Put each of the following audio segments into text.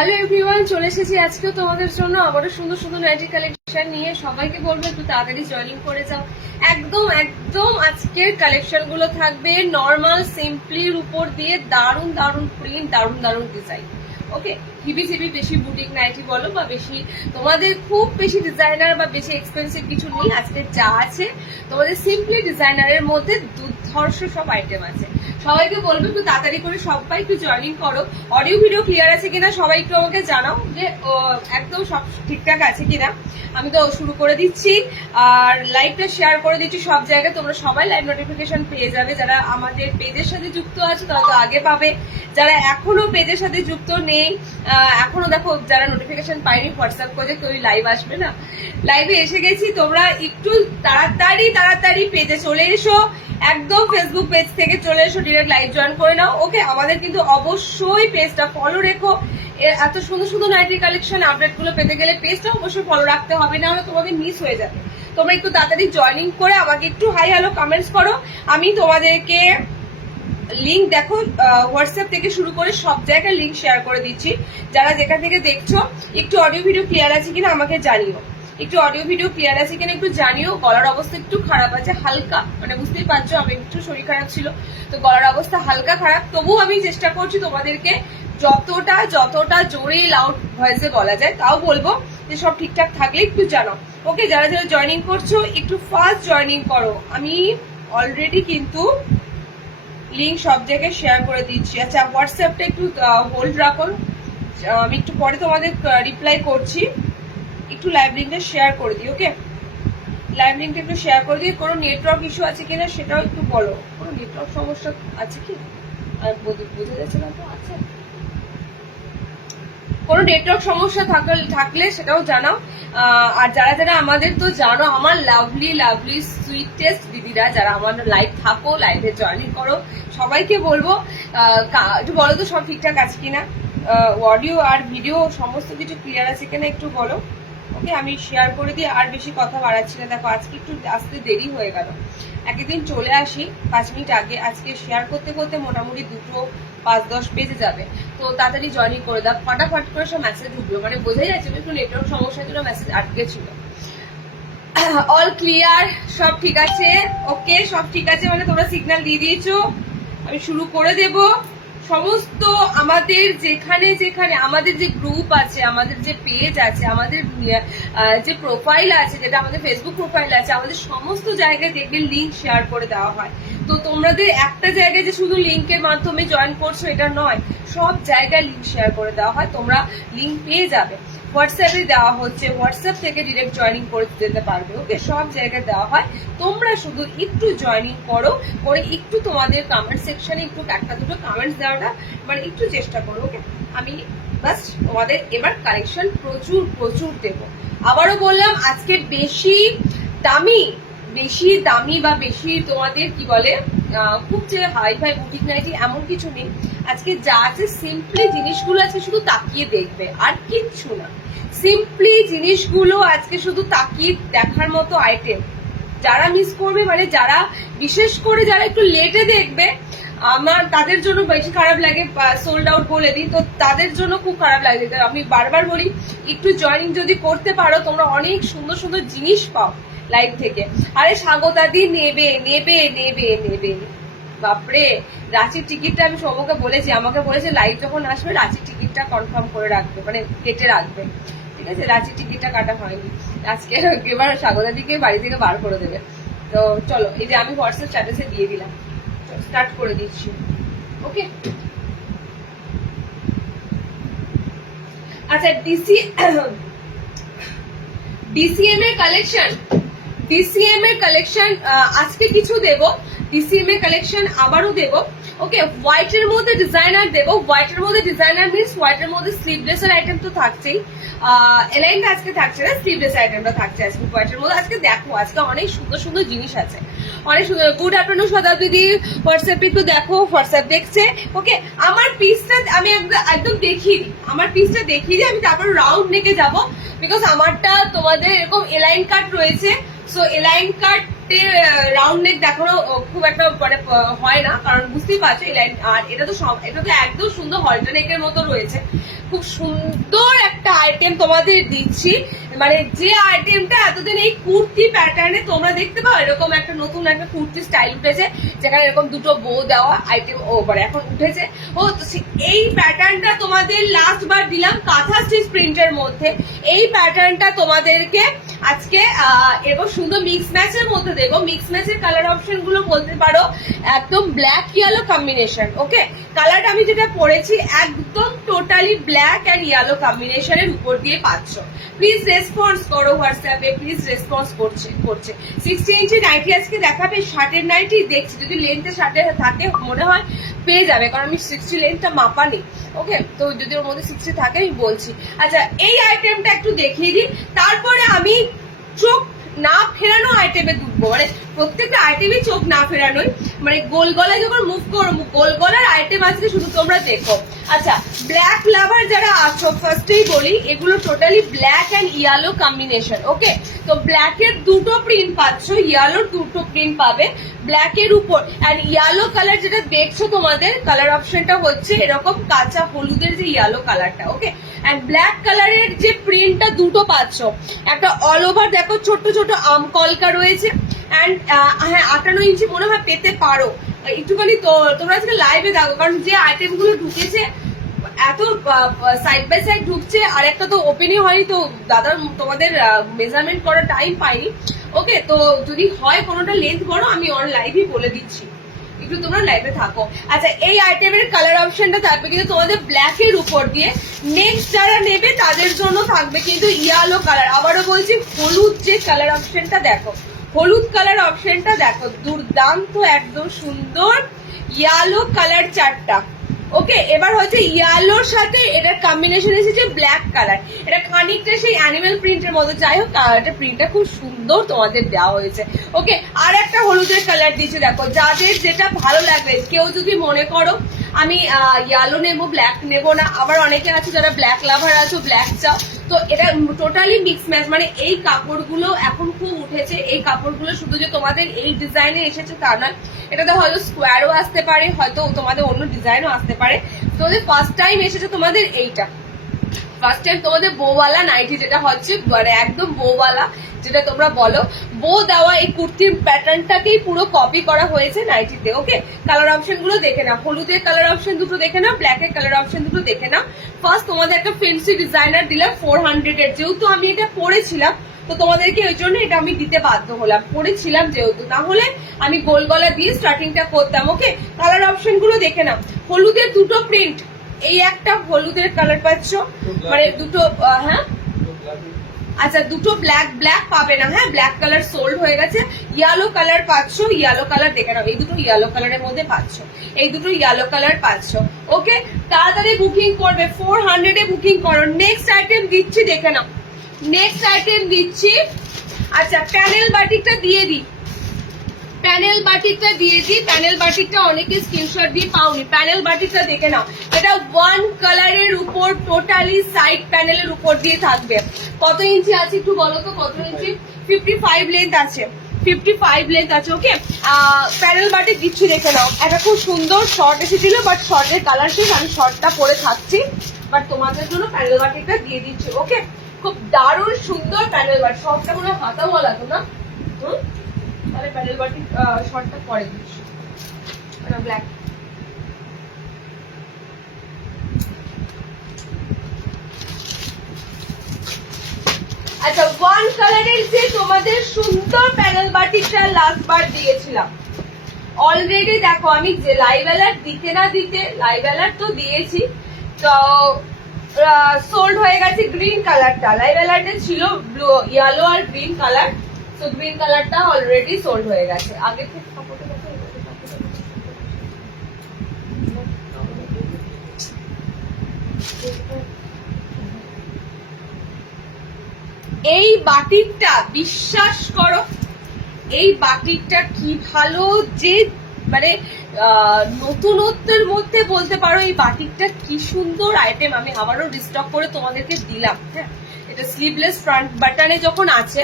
Hello everyone, চলে এসেছি আজকেও তোমাদের জন্য আবারও সুন্দর সুন্দর নাইটি কালেকশন নিয়ে। সবাইকে বলবো একটু তাড়াতাড়ি জয়েনিং করে যাও। একদম একদম আজকের কালেকশন গুলো থাকবে নর্মাল সিম্পলির উপর দিয়ে দারুণ দারুণ প্রিন্ট, দারুণ দারুণ ডিজাইন। ওকে, হিবি সিবি বেশি বুটিক নাইটি বলো বা বেশি তোমাদের খুব বেশি ডিজাইনার বা বেশি এক্সপেন্সিভ কিছু নেই। আজকে যা আছে তোমাদের সিম্পলি ডিজাইনারের মধ্যে দুর্ধর্ষ সব আইটেম আছে। সবাইকে বলবো একটু তাড়াতাড়ি করে সবাই একটু জয়েনিং করো। অডিও ভিডিও ক্লিয়ার আছে কিনা সবাই একটু আমাকে জানাও যে একদম সব ঠিকঠাক আছে কিনা। আমি তো শুরু করে দিচ্ছি আর লাইভটা শেয়ার করে দিচ্ছি সব জায়গায়। তোমরা সবাই লাইভ নোটিফিকেশন পেয়ে যাবে। যারা আমাদের পেজের সাথে যুক্ত আছে তারা তো আগে পাবে, যারা এখনো পেজের সাথে যুক্ত নেই এখনো দেখো যারা নোটিফিকেশন পাইনি হোয়াটসঅ্যাপ করে কেউ লাইভ আসবে না। লাইভে এসে গেছি, তোমরা একটু তাড়াতাড়ি তাড়াতাড়ি পেজে চলে এসো। একদম ফেসবুক পেজ থেকে চলে এসো, ডিরেক্ট লাইভ জয়েন করে নাও। ওকে, আমাদের কিন্তু অবশ্যই পেজটা ফলো রেখো। এত সুন্দর সুন্দর নাইটি কালেকশন আপডেট গুলো পেতে গেলে পেজটা অবশ্যই ফলো রাখতে হবে, না হলে তোমাদের মিস হয়ে যাবে। তোমরা একটু তাড়াতাড়ি জয়েনিং করে আমাকে একটু হাই হ্যালো কমেন্টস করো। আমি তোমাদেরকে লিঙ্ক দেখো হোয়াটসঅ্যাপ থেকে শুরু করে সব জায়গায় লিঙ্ক শেয়ার করে দিচ্ছি। যারা যেখান থেকে দেখছো একটু অডিও ভিডিও ক্লিয়ার আছে কিনা আমাকে জানিও। একটু অডিও ভিডিও ক্লিয়ার আছে কিনা একটু জানিও। গলার অবস্থা একটু খারাপ আছে হালকা, মানে বুঝতেই পারছো আমি একটু শরীর খারাপ ছিল তো গলার অবস্থা হালকা খারাপ। তবুও আমি চেষ্টা করছি তোমাদেরকে যতটা জোরে লাউড ভয়েসে বলা যায় তাও বলবো, যে সব ঠিকঠাক থাকলে একটু জানো। ওকে, যারা যারা জয়েনিং করছো একটু ফার্স্ট জয়েনিং করো। আমি অলরেডি কিন্তু লিঙ্ক সব জায়গায় শেয়ার করে দিচ্ছি। আচ্ছা, হোয়াটসঅ্যাপটা একটু হোল্ড রাখো, আমি একটু পরে তোমাদের রিপ্লাই করছি। একটু লাইভ লিঙ্কটা শেয়ার করে দিই। ওকে, লাইভ লিঙ্কটা একটু শেয়ার করে দিই। কোনো নেটওয়ার্ক ইস্যু আছে কিনা সেটাও একটু বলো। কোনো নেটওয়ার্ক সমস্যা আছে কি আর বোঝা যাচ্ছে না তো? আছে কোনো নেটওয়ার্ক সমস্যা থাকলে সেটাও জানাও। আর যারা যারা আমাদের তো জানো আমার লাভলি লাভলি সুইটেস্ট দিদিরা যারা আমার লাইভ থাকো, লাইভে জয়েনিং করো, সবাইকে বলবো একটু বলো তো সব ঠিকঠাক আছে কিনা, অডিও আর ভিডিও সমস্ত কিছু ক্লিয়ার আছে কিনা একটু বলো। ওকে, আমি শেয়ার করে দিই, আর বেশি কথা বাড়াচ্ছি না। দেখো আজকে একটু আসতে দেরি হয়ে গেল, একদিন চলে আসি 5 মিনিট আগে। আজকে শেয়ার করতে করতে মোটামুটি 2:05-10 বেজে যাবে। তো তাড়াতাড়ি জয়েনিং করে দাও, ফটাফট করে সব মেসেজ ঢুকলো, মানে বোঝাই যাচ্ছে একটু নেটওয়ার্ক সমস্যার জন্য মেসেজ আটকে ছিল। অল ক্লিয়ার, সব ঠিক আছে। ওকে, সব ঠিক আছে, মানে তোমরা সিগন্যাল দিয়ে দিয়েছো, আমি শুরু করে দেব। সমস্ত আমাদের যেখানে যেখানে আমাদের যে গ্রুপ আছে, আমাদের যে পেজ আছে, আমাদের যে প্রোফাইল আছে, যেটা আমাদের ফেসবুক প্রোফাইল আছে, আমাদের সমস্ত জায়গায় দেখবে লিঙ্ক শেয়ার করে দেওয়া হয়। তো তোমাদের একটা জায়গায় যে শুধু লিঙ্কের মাধ্যমে জয়েন করছো এটা নয়, সব জায়গায় লিঙ্ক শেয়ার করে দেওয়া হয়, তোমরা লিঙ্ক পেয়ে যাবে। হোয়াটসঅ্যাপে দেওয়া হচ্ছে, হোয়াটসঅ্যাপ থেকে ডিরেক্ট জয়েনিং করে যেতে পারবে। ওকে, সব জায়গায় দেওয়া হয়, তোমরা শুধু একটু জয়েনিং করো, করে একটু তোমাদের কমেন্ট সেকশনে একটু একটা দুটো কমেন্টস দেওয়াটা মানে একটু চেষ্টা করো। ওকে, আমি বাস তোমাদের এবার কালেকশন প্রচুর প্রচুর দেবো। আবারও বললাম আজকে বেশি দামি বা বেশি তোমাদের কি বলে খুব যে হাই ফাই বুটিক নাইটি এমন কিছু নেই। আজকে যা আছে সিম্পলি জিনিসগুলো আছে, শুধু তাকিয়ে দেখবে আর কিচ্ছু না। সিম্পলি জিনিসগুলো আজকে শুধু তাকিয়ে দেখার মতো আইটেম। যারা মিস করবে, মানে যারা বিশেষ করে যারা একটু লেটে দেখবে, আমার তাদের জন্য বেশি খারাপ লাগে। সোল্ড আউট বলে দিই তো তাদের জন্য খুব খারাপ লাগে। আমি বারবার বলি একটু জয়েনিং যদি করতে পারো তোমরা অনেক সুন্দর সুন্দর জিনিস পাও লাইভ থেকে। আরে স্বাগতাদি নেবে নেবে নেবে নেবে, বাপরে। রাঁচির টিকিটটা আমি সৌমকে বলেছি, আমাকে বলেছে লাইভ যখন আসবে রাঁচির টিকিটটা কনফার্ম করে রাখবে, মানে কেটে রাখবে। ঠিক আছে, রাঁচির টিকিটটা কাটা হয়নি। আজকে এবার স্বাগতাদিকে বাড়ি থেকে বার করে দেবে। তো চলো, এই যে আমি হোয়াটসঅ্যাপ স্ট্যাটাসে দিয়ে দিলাম, স্টার্ট করে দিচ্ছি। ওকে, আচ্ছা ডিসিএম এর কালেকশন আজকে কিছু দেব। ডিসিএম এর কালেকশন আবারও দেব। ওকে, হোয়াইটের মধ্যে ডিজাইনার দেব। হোয়াইটের মধ্যে ডিজাইনার মিনস হোয়াইটের মধ্যে স্লিভলেসের আইটেম তো থাকছেই। এলাইনটা আজকে থাকছে না, স্লিভলেস আইটেমটা থাকছে আজকে হোয়াইটের মধ্যে। আজকে দেখো আজকে অনেক সুন্দর সুন্দর জিনিস আছে, অনেক সুন্দর। গুড আফটারনুন শতাব্দী, হোয়াটসঅ্যাপে একটু দেখো, হোয়াটসঅ্যাপ দেখছে। ওকে, আমার পিসটা আমি একদম দেখিয়ে দিই, আমার পিসটা দেখিয়ে দিই, আমি তারপর রাউন্ড নেকে যাবো। বিকজ আমারটা তোমাদের এরকম এলাইন কাট রয়েছে, সো এলাইন কাট চারটে রাউন্ড নেক দেখানো খুব একটা মানে হয় না, কারণ বুঝতেই পারছো এই লাইন। আর এটা তো একদম সুন্দর হলটা নেকের মতো রয়েছে, খুব সুন্দর একটা আইটেম তোমাদের দিচ্ছি। মানে যে আইটেমটা এতদিন এই কুর্তি প্যাটার্নে তোমরা দেখতে পাও, এরকম একটা নতুন একটা কুর্তি স্টাইল উঠেছে যেখানে এরকম দুটো বো দেওয়া আইটেম মানে এখন উঠেছে। ও এই প্যাটার্নটা তোমাদের লাস্ট বার দিলাম কাঁথা স্টিচ প্রিন্টের মধ্যে। এই প্যাটার্নটা তোমাদেরকে আজকে এরকম সুন্দর মিক্স ম্যাচের মধ্যে দেবো। মিক্স ম্যাচের কালার অপশন গুলো বলতে পারো একদম ব্ল্যাক ইয়েলো কম্বিনেশন। ওকে, কালারটা আমি যেটা পরেছি একদম টোটালি ব্ল্যাক অ্যান্ড ইয়েলো কম্বিনেশনের উপর দিয়ে পাচ্ছ। প্লিজ রেসপন্স করো হোয়াটসঅ্যাপে, প্লিজ রেসপন্স করছে 60 ইঞ্চি নাইটি আজকে দেখাবে, শার্টের নাইটি দেখছি যদি লেন্থে শার্টের থাকে মনে হয় পেয়ে যাবে, কারণ আমি 60 লেন্থটা মাপা নেই। ওকে, তো যদি ওর মধ্যে 60 থাকে আমি বলছি। আচ্ছা, এই আইটেমটা একটু দেখিয়ে দিই, তারপরে আমি চোখ না ফেরানো আইটেমে ঢুকবো। মানে প্রত্যেকটা আইটেমই চোখ না ফেরানোই, মানে গোল গলায় যখন মুভ করবো, গোল গলার আইটেম আজকে শুধু তোমরা দেখো। আচ্ছা, ব্ল্যাক লাভার যারা আছো ফার্স্টেই বলি, এগুলো totally black and yellow combination. Okay, তো ব্ল্যাকের দুটো প্রিন্ট পাচ্ছ, ইয়েলোর দুটো প্রিন্ট পাবে ব্ল্যাকের উপর। অ্যান্ড ইয়েলো কালার যেটা দেখছো তোমাদের কালার অপশনটা হচ্ছে এরকম কাঁচা হলুদের যে ইয়েলো কালারটা। ওকে, অ্যান্ড ব্ল্যাক কালারের যে প্রিন্টটা দুটো পাচ্ছ, একটা অল ওভার দেখো ছোট ছোট আম কলকা রয়েছে। অ্যান্ড হ্যাঁ 58 ইঞ্চি মনে হয় পেতে পারো একটুখানি। তো তোমরা আজকে লাইভে দেখো, কারণ যে আইটেম গুলো ঢুকেছে এত সাইড বাই সাইড ঢুকছে, আর একটা তো ওপেনই হয়নি, তো দাদার তোমাদের মেজারমেন্ট করার টাইম পাইনি। ওকে, তো যদি হয় কোনোটা লেন্থ বড় আমি অন লাইভই বলে দিচ্ছি, একটু তোমরা লাইভে থাকো। আচ্ছা, এই আইটেমের কালার অপশনটা থাকবে কিন্তু তোমাদের ব্ল্যাক এর উপর দিয়ে। নেক্সট যারা নেবে তাদের জন্য থাকবে কিন্তু ইয়েলো কালার। আবারও বলছি, হলুদ যে কালার অপশনটা দেখো, হলুদ কালার অপশনটা দেখো, দুর্দান্ত একদম সুন্দর ইয়েলো কালার চারটা। ওকে, এবার হচ্ছে ইয়েলোর সাথে এটার কম্বিনেশন এসেছে ব্ল্যাক কালার। এটা খানিকটা সেই অ্যানিমেল প্রিন্টের মতো, যাই হোক কালারটা প্রিন্টটা খুব সুন্দর তোমাদের দেওয়া হয়েছে। ওকে, আর একটা হলুদের কালার দিয়েছে দেখো, যাদের যেটা ভালো লাগবে। কেউ যদি মনে করো আমি ইয়েলো নেবো, ব্ল্যাক নেবো না, আবার অনেকে আছে যারা ব্ল্যাক লাভার আছো, ব্ল্যাক চাও, তো এটা টোটালি মিক্স ম্যাচ। মানে এই কাপড়গুলো এখন খুব উঠেছে, এই কাপড়গুলো শুধু যে তোমাদের এই ডিজাইনে এসেছে তা নয়, এটাতে হয়তো স্কোয়ারও আসতে পারে, হয়তো তোমাদের অন্য ডিজাইনও আসতে পারে। তোমাদের ফার্স্ট টাইম এসেছে তোমাদের এইটা, ফার্স্ট টাইম তোমাদের বউওয়ালা নাইটি, যেটা হচ্ছে মানে একদম বউওয়ালা যেটা তোমরা বলো, বো দেওয়া এই কুর্তির প্যাটার্নটাকেই পুরো কপি করা হয়েছে নাইটিতে। ওকে, কালার অপশন গুলো দেখে নাও, হলুদের কালার অপশন দুটো দেখে নাও, ব্ল্যাকের কালার অপশন দুটো দেখে নাও। ফার্স্ট তোমাদের একটা ফেন্সি ডিজাইনার দিলাম 400 এর, যেহেতু আমি এটা পরেছিলাম তো তোমাদেরকে ওই জন্য এটা আমি দিতে বাধ্য হলাম, পরেছিলাম যেহেতু, না হলে আমি গোল গলা দিয়ে স্টার্টিংটা করতাম। ওকে, কালার অপশন গুলো দেখে নাও, হলুদের দুটো প্রিন্ট, এই একটা হলুদের কালার পাচ্ছ, মানে দুটো হ্যাঁ আচ্ছা দুটো ব্ল্যাক পাবে না, হ্যাঁ ব্ল্যাক কালার সোল্ড হয়ে গেছে। ইয়েলো কালার পাচ্ছ, ইয়েলো কালার দেখে নাও, এই দুটো ইয়েলো কালারের মধ্যে পাচ্ছ, এই দুটো ইয়েলো কালার পাচ্ছ। ওকে, তাড়াতাড়ি বুকিং করবে, 400 এ বুকিং করো। নেক্সট আইটেম দিচ্ছি দেখে নাও, নেক্সট আইটেম দিচ্ছি। আচ্ছা, প্যানেল বাটিকটা দিয়ে দিই, প্যানেল বাটিকটা দিয়ে দিই। প্যানেল বাটিকটা অনেকে স্ক্রিনশট দিয়ে পাওনি, প্যানেল বাটিকটা দেখে নাও। এটা ওয়ান কালারের উপর টোটালি সাইড প্যানেলের উপর দিয়ে থাকবে। কত ইঞ্চি আছে একটু বলো তো, কত ইঞ্চি? 55 লেন্থ আছে, 55 লেন্থ আছে। ওকে, প্যানেল বাটিক দিচ্ছি দেখে নাও। একটা খুব সুন্দর শর্ট এসেছিল, বাট শর্টের কালার শেষ, আমি শর্টটা পরে থাকছি, বাট তোমাদের জন্য প্যানেল বাটিকটা দিয়ে দিচ্ছি। ওকে, খুব দারুণ সুন্দর প্যানেল বাটিক, শর্টটা মনে হয় হাতা বলা তো না, তাহলে প্যানেল বাটিক শর্টটা পরে দিচ্ছি ব্ল্যাক। আচ্ছা, ওয়ান কালারের যে তোমাদের সুন্দর প্যানেল বাটিকটা লাস্ট বার দিয়েছিলাম, অলরেডি দেখো আমি যে লাইভ অ্যালার্ট দিতে না দিতে, লাইভ অ্যালার্ট তো দিয়েছি, তো সোল্ড হয়ে গেছে গ্রিন কালারটা। লাইভ অ্যালার্টে ছিল ব্লু, ইয়েলো আর গ্রিন কালার, তো গ্রিন কালারটা অলরেডি সোল্ড হয়ে গেছে। আগে থেকে এই বাটিকটা বিশ্বাস করো, এই বাটিকটা কি ভালো, যে মানে নতুনত্বের মধ্যে বলতে পারো এই বাটিকটা কি সুন্দর আইটেম। আমি আবারও রিস্টক করে তোমাদেরকে দিলাম। হ্যাঁ, এটা স্লিভলেস ফ্রন্ট বাটনে যখন আছে,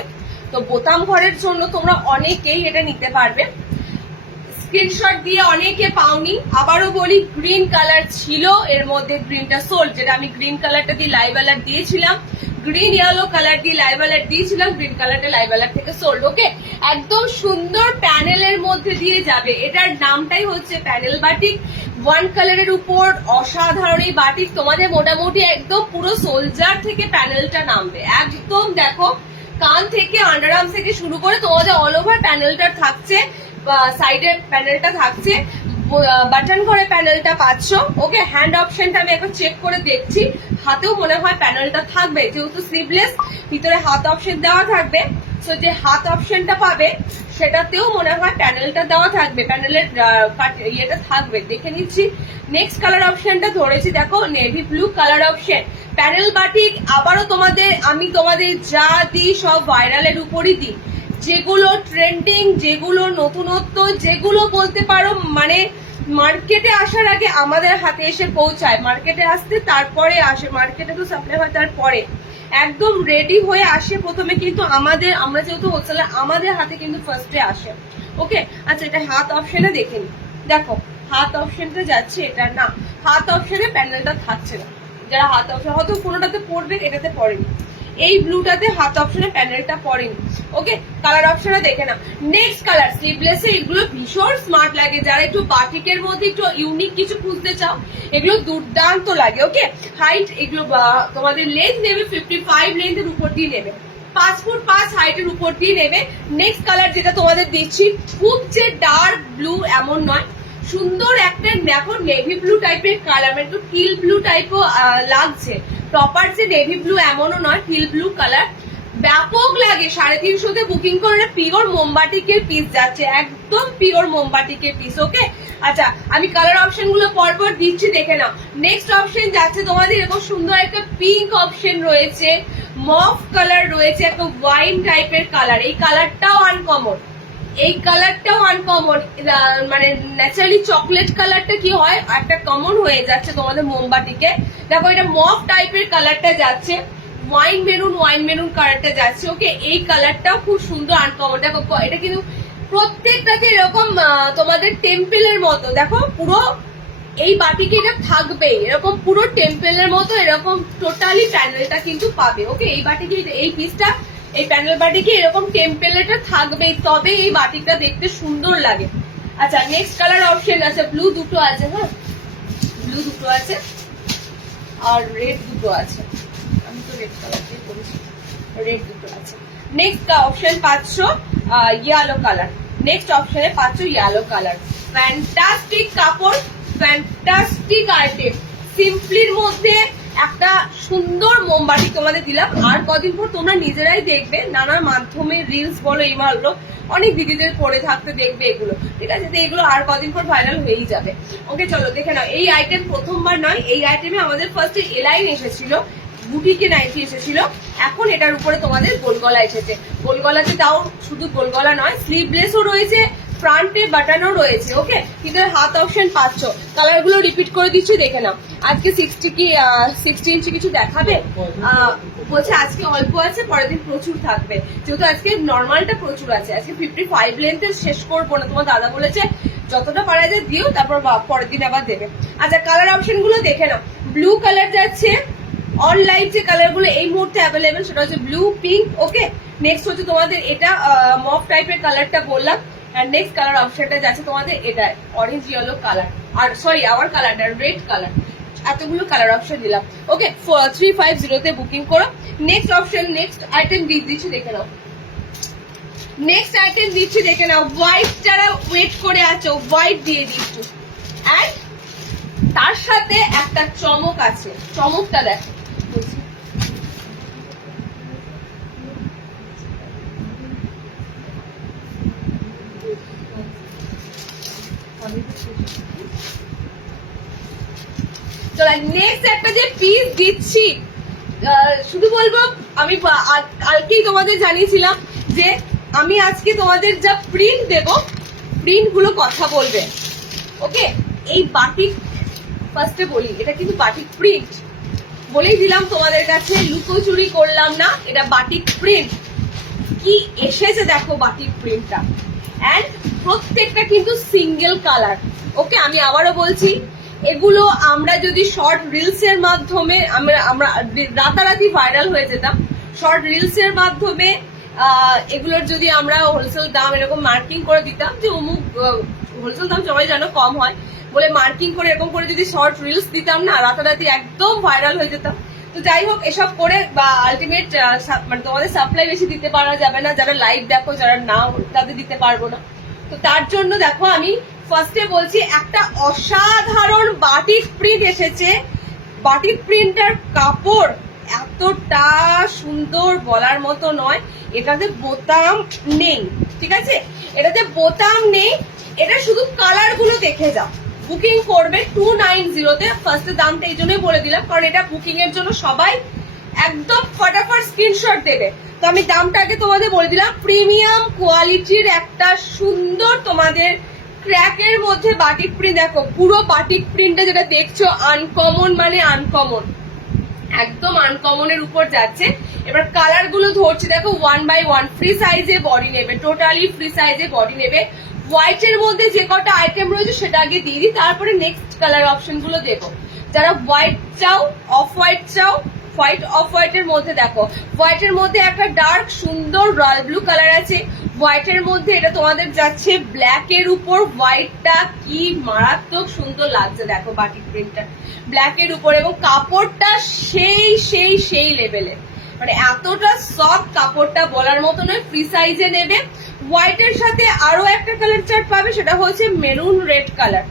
তো বোতাম ঘরের জন্য তোমরা অনেকেই এটা নিতে পারবে। স্ক্রিনশট দিয়ে অনেকে পাওনি, আবারও বলি গ্রিন কালার ছিল, এর মধ্যে গ্রিনটা সোল্ড, যেটা আমি গ্রিন কালারটা দিয়ে লাইভ অ্যালার্ট দিয়েছিলাম, গ্রিন ইয়েলো কালার দিয়ে লাইভ অ্যালার্ট দিয়েছিলাম, গ্রিন কালারটা লাইভ অ্যালার্ট থেকে সোল্ড। ওকে, একদম সুন্দর প্যানেলের মধ্যে দিয়ে যাবে, এটার নামটাই হচ্ছে প্যানেল বাটিক। ওয়ান কালারের উপর অসাধারণ এই বাটিক, তোমাদের মোটামুটি একদম পুরো সোলজার থেকে প্যানেলটা নামবে, একদম দেখো কান থেকে আন্ডারআর্ম থেকে শুরু করে তোমাদের অল ওভার প্যানেলটা থাকছে, সাইডের প্যানেলটা থাকছে, বাটন ঘরে প্যানেলটা পাচ্ছ। ওকে, হ্যান্ড অপশনটা আমি একবার চেক করে দেখছি, হাতেও মনে হয় প্যানেলটা থাকবে, যেহেতু স্লিভলেস ভিতরে হাত অপশন দেওয়া থাকবে, সো যে হাত অপশনটা পাবে সেটাতেও মনে হয় প্যানেলটা দেওয়া থাকবে, প্যানেলের ইয়েটা থাকবে, দেখে নিচ্ছি। নেক্সট কালার অপশনটা ধরেছি, দেখো navy blue colour option, panel batik. আবারও আমি তোমাদের যা দিই সব ভাইরালের উপরই দিই, যেগুলো ট্রেন্ডিং, যেগুলো নতুনত্ব, যেগুলো বলতে পারো মানে মার্কেটে আসার আগে আমাদের হাতে এসে পৌঁছায়, মার্কেটে আসতে তারপরে আসে, মার্কেটে তো সাপ্লাই হয় তারপরে, একদম রেডি হয়ে আসে প্রথমে, কিন্তু আমরা যেহেতু হোলসেলার আমাদের হাতে কিন্তু ফার্স্টে আসে। ওকে, আচ্ছা এটা হাত অপশনে দেখে নি, দেখো হাত অপশনটা যাচ্ছে, এটা না, হাত অপশনে প্যানেলটা থাকছে না, যারা হাত অপশন হয়তো কোনোটাতে পড়বে, এটাতে পড়েনি, এই ব্লুটাতে হাত অপশনে প্যানেলটা পড়েনি। ওকে, কালার অপশনে দেখে না। নেক্সট কালার স্লিভলেসে, এগুলো ভীষণ স্মার্ট লাগে, যারা একটু বাটিকের মধ্যে একটু ইউনিক কিছু খুঁজতে চাও, এগুলো দুর্দান্ত লাগে। ওকে, হাইট এগুলো তোমাদের লেন্থ নেবে 55 লেন্থের উপর দিয়ে নেবে, 5 ফুট 5 হাইটের উপর দিয়ে নেবে। নেক্সট কালার যেটা তোমাদের দিচ্ছি, খুব যে ডার্ক ব্লু এমন নয়, সুন্দর একটা দেখো নেভি ব্লু টাইপের কালার, একটু টিল ব্লু টাইপও লাগছে, প্রপার যে নেভি ব্লু এমনও নয়, টিল ব্লু কালার, ব্যাপক লাগে। 350 বুকিং করে পিওর মোমবাটিকের পিস যাচ্ছে, একদম পিওর মোমবাটিকের পিস। ওকে, আচ্ছা আমি কালার অপশন গুলো পরপর দিচ্ছি, দেখে নাও। নেক্সট অপশন যাচ্ছে তোমাদের এরকম সুন্দর একটা পিঙ্ক অপশন রয়েছে, মফ কালার রয়েছে, একটা ওয়াইন টাইপের কালার, এই কালারটাও আনকমন, এই কালারটাও আনকমন, মানে ন্যাচারালি চকলেট কালারটা কি হয় একটা কমন হয়ে যাচ্ছে তোমাদের মোমবাটিকে। দেখো এটা মফ টাইপের কালারটা যাচ্ছে, ওয়াইন মেরুন কালারটা যাচ্ছে। ওকে, এই কালারটাও খুব সুন্দর আনকমন, দেখো এটা কিন্তু প্রত্যেকটাতে এরকম তোমাদের টেম্পেলের মতো, দেখো পুরো এই বাটিকে এটা থাকবে এরকম পুরো টেম্পেলের মতো, এরকম টোটালি প্যানেলটা কিন্তু পাবে। ওকে, এই বাটিকে এই পিসটা, এই প্যানেল বাটিকে এরকম টেম্পেলেটা থাকবে, তবে এই বাটিকটা দেখতে সুন্দর লাগে। আচ্ছা নেক্সট কালার অপশন আছে, ব্লু দুটো আছে, হ্যাঁ ব্লু দুটো আছে আর রেড দুটো আছে, আমি তো রেড কালার দিয়ে করেছি, রেড দুটো আছে। নেক্সট অপশন পাচ্ছ ইয়েলো কালার, নেক্সট অপশনে পাচ্ছ ইয়েলো কালার, ফ্যান্টাস্টিক কাপড়, ফ্যান্টাস্টিক আইটেম, সিম্পলির মধ্যে একটা সুন্দর মোমবাতি তোমাদের দিলাম। আর কদিন পর তোমরা নিজেরাই দেখবে নানা মাধ্যমে রিলস বলো এই বলো অনেক দিদিদের পরে থাকতে দেখবে এগুলো, ঠিক আছে, তো এগুলো আর কদিন পর ভাইরাল হয়েই যাবে। ওকে চলো দেখে নাও, এই আইটেম প্রথমবার নয়, এই আইটেমে আমাদের ফার্স্টে এলাইন এসেছিল, বুটিকে নাইটি এসেছিল, এখন এটার উপরে তোমাদের গোলগলা এসেছে। গোলগলাতে তাও শুধু গোলগলা নয়, স্লিভলেসও রয়েছে, ফ্রন্টে বাটনও রয়েছে। ওকে, কিন্তু হাত অপশন পাচ্ছ। কালার গুলো রিপিট করে দিচ্ছি, দেখে নাও। আজকে 60 ইঞ্চি কিছু দেখাবে, বলছে আজকে অল্প আছে, পরের দিন প্রচুর থাকবে, যেহেতু আজকে নর্মালটা প্রচুর আছে, আজকে 55 লেন্থের শেষ করবো না, তোমার দাদা বলেছে যতটা পারা যায় দিও, তারপর পরের দিন আবার দেবে। আচ্ছা কালার অপশন গুলো দেখে নাও, ব্লু কালার যাচ্ছে, অনলাইন যে কালার গুলো এই মুহূর্তে অ্যাভেলেবেল সেটা হচ্ছে ব্লু, পিঙ্ক। ওকে, নেক্সট হচ্ছে তোমাদের এটা মফ টাইপের কালারটা বললাম, আর নেক্সট কালার অপশনটা যাচ্ছে তোমাদের এটা অরেঞ্জ ইয়েলো কালার, আর সরি আমার কালারটা রেড কালার। এতগুলো কালার অপশন দিলাম। ওকে, 350 তে বুকিং করো। নেক্সট অপশন, নেক্সট আইটেম দিচ্ছি, দেখে নাও। নেক্সট আইটেম দিচ্ছি, দেখে নাও। হোয়াইট যারা ওয়েট করে আছো, হোয়াইট দিয়ে দিচ্ছি, অ্যান্ড তার সাথে একটা চমক আছে, চমকটা দেখো। নেক্সট একটা যে পিস দিচ্ছি, শুধু বলবো আমি কালকেই তোমাদের জানিয়েছিলাম যে আমি আজকে তোমাদের যা প্রিন্ট দেব, প্রিন্ট গুলো কথা বলবে। ওকে, এই বাটিক ফার্স্টে বলি, এটা কিন্তু বাটিক প্রিন্ট বলেই দিলাম তোমাদের কাছে, লুকোচুরি করলাম না, এটা বাটিক প্রিন্ট। কি এসেছে দেখো বাটিক প্রিন্টটা, এন্ড প্রত্যেকটা কিন্তু সিঙ্গেল কালার। ওকে, আমি আবারও বলছি, এগুলো আমরা যদি শর্ট রিলস এর মাধ্যমে আমরা রাতারাতি ভাইরাল হয়ে যেতাম। শর্ট রিলস এর মাধ্যমে এগুলোর যদি আমরা হোলসেল দাম এরকম মার্কিং করে দিতাম, যে অমুক হোলসেল দাম সবাই জানো কম হয় বলে মার্কিং করে এরকম করে যদি শর্ট রিলস দিতাম না, রাতারাতি একদম ভাইরাল হয়ে যেতাম। তো যাই হোক, এসব করে বা আলটিমেট মানে তোমাদের সাপ্লাই বেশি দিতে পারা যাবে না, যারা লাইভ দেখো, যারা না তাদের দিতে পারবো না। তো তার জন্য দেখো আমি ফার্স্টে বলছি, একটা অসাধারণ বাটিক প্রিন্ট এসেছে। বাটিক প্রিন্টার কাপড় এতটা সুন্দর বলার মতো নয়। এটাতে বোতাম নেই, ঠিক আছে, এটাতে বোতাম নেই। এটা শুধু কালার গুলো দেখে যাও। বুকিং করবে 290-তে। ফার্স্টে দামটা এই জন্যই বলে দিলাম, কারণ এটা বুকিং এর জন্য সবাই একদম ফটাফট স্ক্রিনশট দেবে। তো আমি দামটা আগে তোমাদের বলে দিলাম। প্রিমিয়াম কোয়ালিটির একটা সুন্দর তোমাদের ক্র্যাকের মধ্যে বাটিক প্রিন্ট। দেখো পুরো বাটিক প্রিন্টটা যেটা দেখছো, আনকমন মানে আনকমন, একদম আনকমনের উপর যাচ্ছে। এবার কালার গুলো ধরছে দেখো, 1/1 ফ্রি সাইজে বডি নেবে, টোটালি ফ্রি সাইজে বডি নেবে। হোয়াইট এর মধ্যে যে কটা আইটেম রয়েছে সেটা আগে দিয়ে দিই, তারপরে নেক্সট কালার অপশন গুলো দেবো। যারা হোয়াইট চাও, অফ হোয়াইট চাও, হোয়াইট অফ হোয়াইট এর মধ্যে দেখো, হোয়াইট এর মধ্যে একটা ডার্ক সুন্দর রয়্যাল ব্লু কালার আছে। হোয়াইট এর মধ্যে এটা তোমাদের যাচ্ছে ব্ল্যাক এর উপর। হোয়াইটটা কি মারাত্মক সুন্দর লাগছে দেখো বাটিক প্রিন্টটা ব্ল্যাক এর উপর, এবং কাপড়টা সেই সেই সেই লেভেলে, মানে এতটা সফট কাপড়টা বলার মতো নয়। ফ্রি সাইজে নেবে। হোয়াইট এর সাথে আরো একটা কালার চার্ট পাবে, সেটা হচ্ছে মেরুন রেড কালার।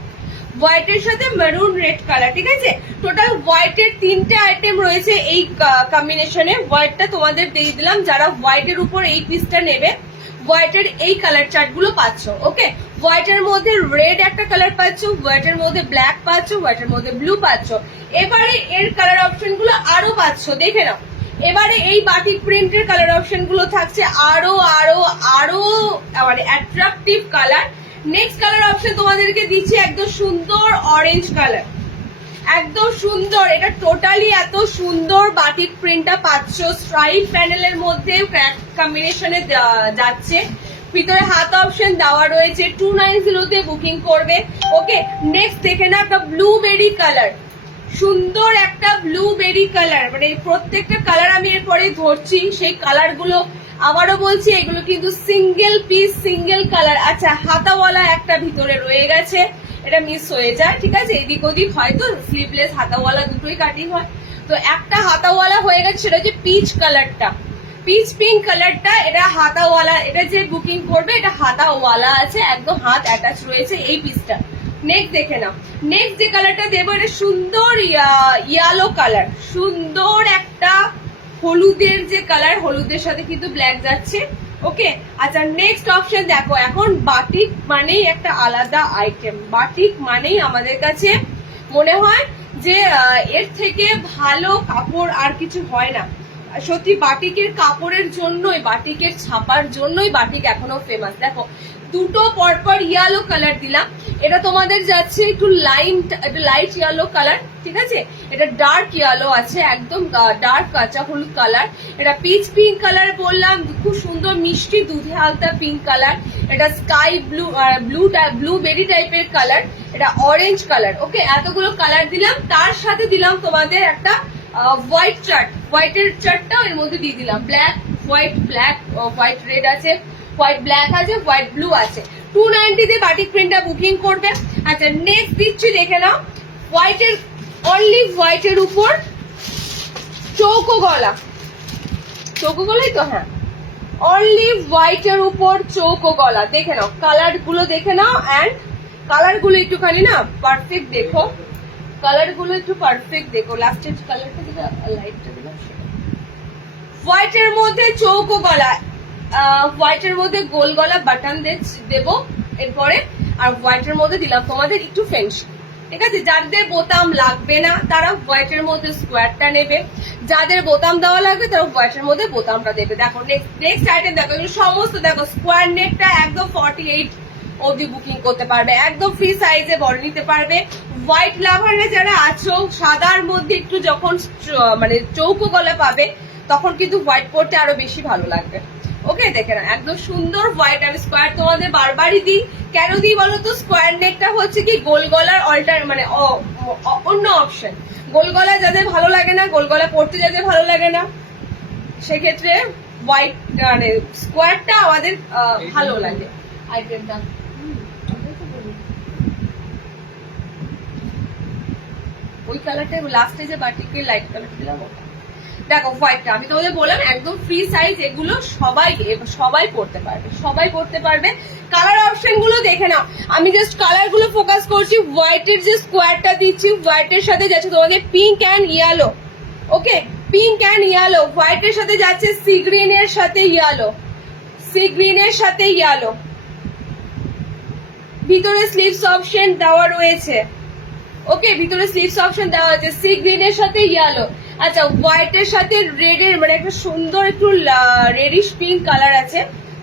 হোয়াইট এর সাথে মেরুন রেড কালার, ঠিক আছে। টোটাল হোয়াইট এর 3টে আইটেম রয়েছে এই কম্বিনেশনে। হোয়াইটটা তোমাদের দিয়ে দিলাম। যারা হোয়াইট এর উপর এই পিসটা নেবে, হোয়াইট এর এই কালার চার্ট গুলো পাচ্ছ। ওকে, হোয়াইট এর মধ্যে রেড একটা কালার পাচ্ছ, হোয়াইট এর মধ্যে ব্ল্যাক পাচ্ছ, হোয়াইট এর মধ্যে ব্লু পাচ্ছ। এবারে এর কালার অপশন গুলো আরো পাচ্ছ, দেখে নাও। এবারে এই বাটিক প্রিন্টের কালার অপশন গুলো থাকছে আরো আরো আরো মানে attractive colour. Next colour option তোমাদেরকে দিচ্ছি একদম সুন্দর অরেঞ্জ কালার, একদম সুন্দর। এটা টোটালি এত সুন্দর বাটিক প্রিন্টটা পাচ্ছ। স্ট্রাইপ প্যানেলের মধ্যে ক্র্যাক কম্বিনেশনে যাচ্ছে। ভিতরে হাত অপশন দেওয়া রয়েছে। 290-তে বুকিং করবে। ওকে, নেক্সট দেখে না, একটা ব্লুবেরি কালার, সুন্দর একটা ব্লুবেরি কালার। মানে প্রত্যেকটা কালার আমি এরপরে ধরছি, সেই কালার গুলো আবারও বলছি, এগুলো কিন্তু সিঙ্গেল পিস, সিঙ্গেল কালার। আচ্ছা, হাতাওয়ালা একটা ভিতরে রয়ে গেছে, এটা মিস হয়ে যায়, ঠিক আছে, এদিক ওদিক হয়তো স্লিভলেস হাতাওয়ালা দুটোই কাটিং হয়। তো একটা হাতাওয়ালা হয়ে গেছে, সেটা হচ্ছে পিচ কালারটা, পিচ পিঙ্ক কালারটা। এটা হাতাওয়ালা, এটা যে বুকিং করবে এটা হাতাওয়ালা আছে, একদম হাত অ্যাটাচ রয়েছে এই পিসটা। নেক্সট দেখে নাও, নেক্সট যে কালারটা দেবো, এটা সুন্দর ইয়ালো কালার, সুন্দর একটা হলুদের যে কালার, হলুদের সাথে কিন্তু ব্ল্যাক যাচ্ছে। ওকে, আচ্ছা নেক্সট অপশন দেখো। এখন বাটিক মানেই একটা আলাদা আইটেম, বাটিক মানেই আমাদের কাছে মনে হয় যে এর থেকে ভালো কাপড় আর কিছু হয় না। সত্যি বাটিকের কাপড়ের জন্যই, বাটিকের ছাপার জন্যই বাটিক এখনো ফেমাস। দেখো দুটো পরপর ইয়েলো কালার দিলাম। এটা তোমাদের যাচ্ছে একটু লাইট ইয়েলো কালার, ঠিক আছে। এটা ডার্ক ইয়েলো আছে, একদম ডার্ক কাঁচা হলুদ কালার। এটা পিচ পিঙ্ক কালার বললাম, খুব সুন্দর মিষ্টি দুধে হালকা পিঙ্ক কালার। এটা স্কাই ব্লুবেরি টাইপের কালার। এটা অরেঞ্জ কালার। ওকে, এতগুলো কালার দিলাম। তার সাথে দিলাম তোমাদের একটা হোয়াইট চার্ট, হোয়াইটের চার্টটাও এর মধ্যে দিয়ে দিলাম। Black white, black white red আছে, হোয়াইট ব্ল্যাক আছে, হোয়াইট ব্লু আছে। 290-তে বাটিক প্রিন্টটা বুকিং করবে। আচ্ছা নেক্সট দিচ্ছি, দেখে নাও। হোয়াইটের, অনলি হোয়াইটের উপর চৌকো গলা, চৌকো গলাই তো, হ্যাঁ, অনলি হোয়াইটের উপর চৌকো গলা। দেখে নাও কালার গুলো, দেখে নাও। অ্যান্ড কালার গুলো একটুখানি না পারফেক্ট দেখো, কালার গুলো একটু পারফেক্ট দেখো। লাস্টের কালারটা যেটা লাইটটা দিলাম, হোয়াইটের মধ্যে চৌকো গলা, হোয়াইটের মধ্যে গোল গলা বাটন দেব এরপরে। আর হোয়াইটের মধ্যে দিলাম তোমাদের একটু ফেন্সি, ঠিক আছে। যাদের বোতাম লাগবে না তারা হোয়াইটের মধ্যে স্কোয়ারটা নেবে, যাদের বোতাম দেওয়া লাগবে তারা হোয়াইটের মধ্যে বোতামটা দেবে। দেখো নেক্সট আইটেম দেখো, সমস্ত দেখো স্কোয়ার নেকটা একদম 48 অবধি বুকিং করতে পারবে, একদম ফ্রি সাইজে বড় নিতে পারবে। হোয়াইট লাভাররা যারা আছো, সাদার মধ্যে একটু যখন মানে চৌকো গলা পাবে, তখন কিন্তু হোয়াইট পরতে আরো বেশি ভালো লাগবে। ওকে দেখে না, একদম সুন্দর হোয়াইট আর স্কোয়ার তোমাদের বারবারই দিই। কেন দিই বলো তো, স্কোয়ার নেকটা হচ্ছে কি গোল গলার অল্টার মানে অন্য অপশন। গোল গলা যাদের ভালো লাগে না, গোল গলা পড়তে যাদের ভালো লাগে না, সেক্ষেত্রে হোয়াইট মানে স্কোয়ারটা আমাদের ভালো লাগে আইটেমটা। ওই কালারটা লাস্টে যে বাটিকে লাইট কালার দিলাম ওটা দেখো হোয়াইটটা আমি তোমাদের বললাম একদম ফ্রি সাইজ, এগুলো সবাই পড়তে পারবে, সবাই পড়তে পারবে। কালার অপশন গুলো দেখে নাও, আমি জাস্ট কালার গুলো ফোকাস করছি। হোয়াইটের যে স্কোয়ারটা দিচ্ছি, হোয়াইটের সাথে যাচ্ছে তোমাদের pink and yellow. Okay, pink and yellow, হোয়াইটের সাথে যাচ্ছে সি গ্রিনের সাথে ইয়েলো, সি গ্রিনের সাথে ইয়েলো। ভিতরে স্লিভস অপশন দেওয়া রয়েছে। ওকে, ভিতরে স্লিভস অপশন দেওয়া আছে সি গ্রিনের সাথে ইয়েলো। আচ্ছা, হোয়াইটের সাথে রেডের মানে একটা সুন্দর একটু রেডিশ পিঙ্ক কালার আছে,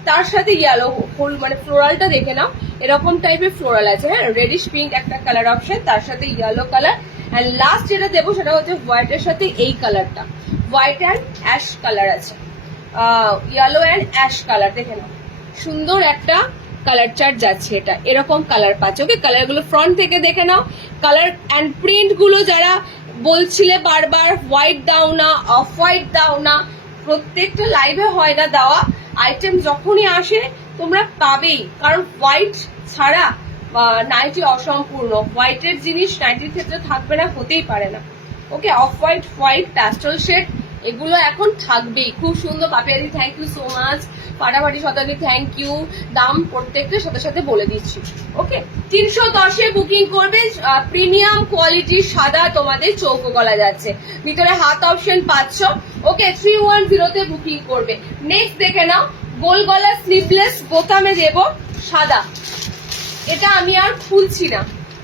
তার সাথে ইয়েলো ফুল মানে ফ্লোরালটা দেখে নাও, এরকম টাইপের ফ্লোরাল আছে। হ্যাঁ, রেডিশ পিঙ্ক একটা কালার অপশন, তার সাথে ইয়েলো কালার। অ্যান্ড লাস্ট যেটা দেবো সেটা হচ্ছে হোয়াইটের সাথে এই কালারটা, হোয়াইট অ্যান্ড অ্যাশ কালার আছে, ইয়েলো অ্যান্ড অ্যাশ কালার দেখে নাও, সুন্দর একটা কালার চার্ট যাচ্ছে। এটা এরকম কালার পাচ্ছে। ওকে, কালার গুলো ফ্রন্ট থেকে দেখে নাও। কালার অ্যান্ড প্রিন্ট গুলো যারা বলছিলে বারবার হোয়াইট দাও না, অফ হোয়াইট দাও না, প্রত্যেকটা লাইভে হয় না দেওয়া, আইটেম যখনই আসে তোমরা পাবেই, কারণ হোয়াইট ছাড়া নাইটি অসম্পূর্ণ। হোয়াইটের জিনিস নাইটির ক্ষেত্রে থাকবে না, হতেই পারে না। Okay, off white, white, pastel shade এগুলো এখন থাকবেই। খুব সুন্দর পাপিয়াদি, থ্যাংক ইউ সো মাচ। ফাটাফাটি শতাব্দী, থ্যাংক ইউ। দাম প্রত্যেকটার সাথে সাথে বলে দিচ্ছি। ওকে, 310-এ বুকিং করবে, প্রিমিয়াম কোয়ালিটির সাদা তোমাদের চৌকো গলা যাচ্ছে, ভিতরে হাত অপশন পাচ্ছ। ওকে, 310-তে বুকিং করবে। নেক্সট দেখে নাও, গোল গলা স্লিভলেস বোতামে দেব সাদা। এটা আমি আর খুলছি না,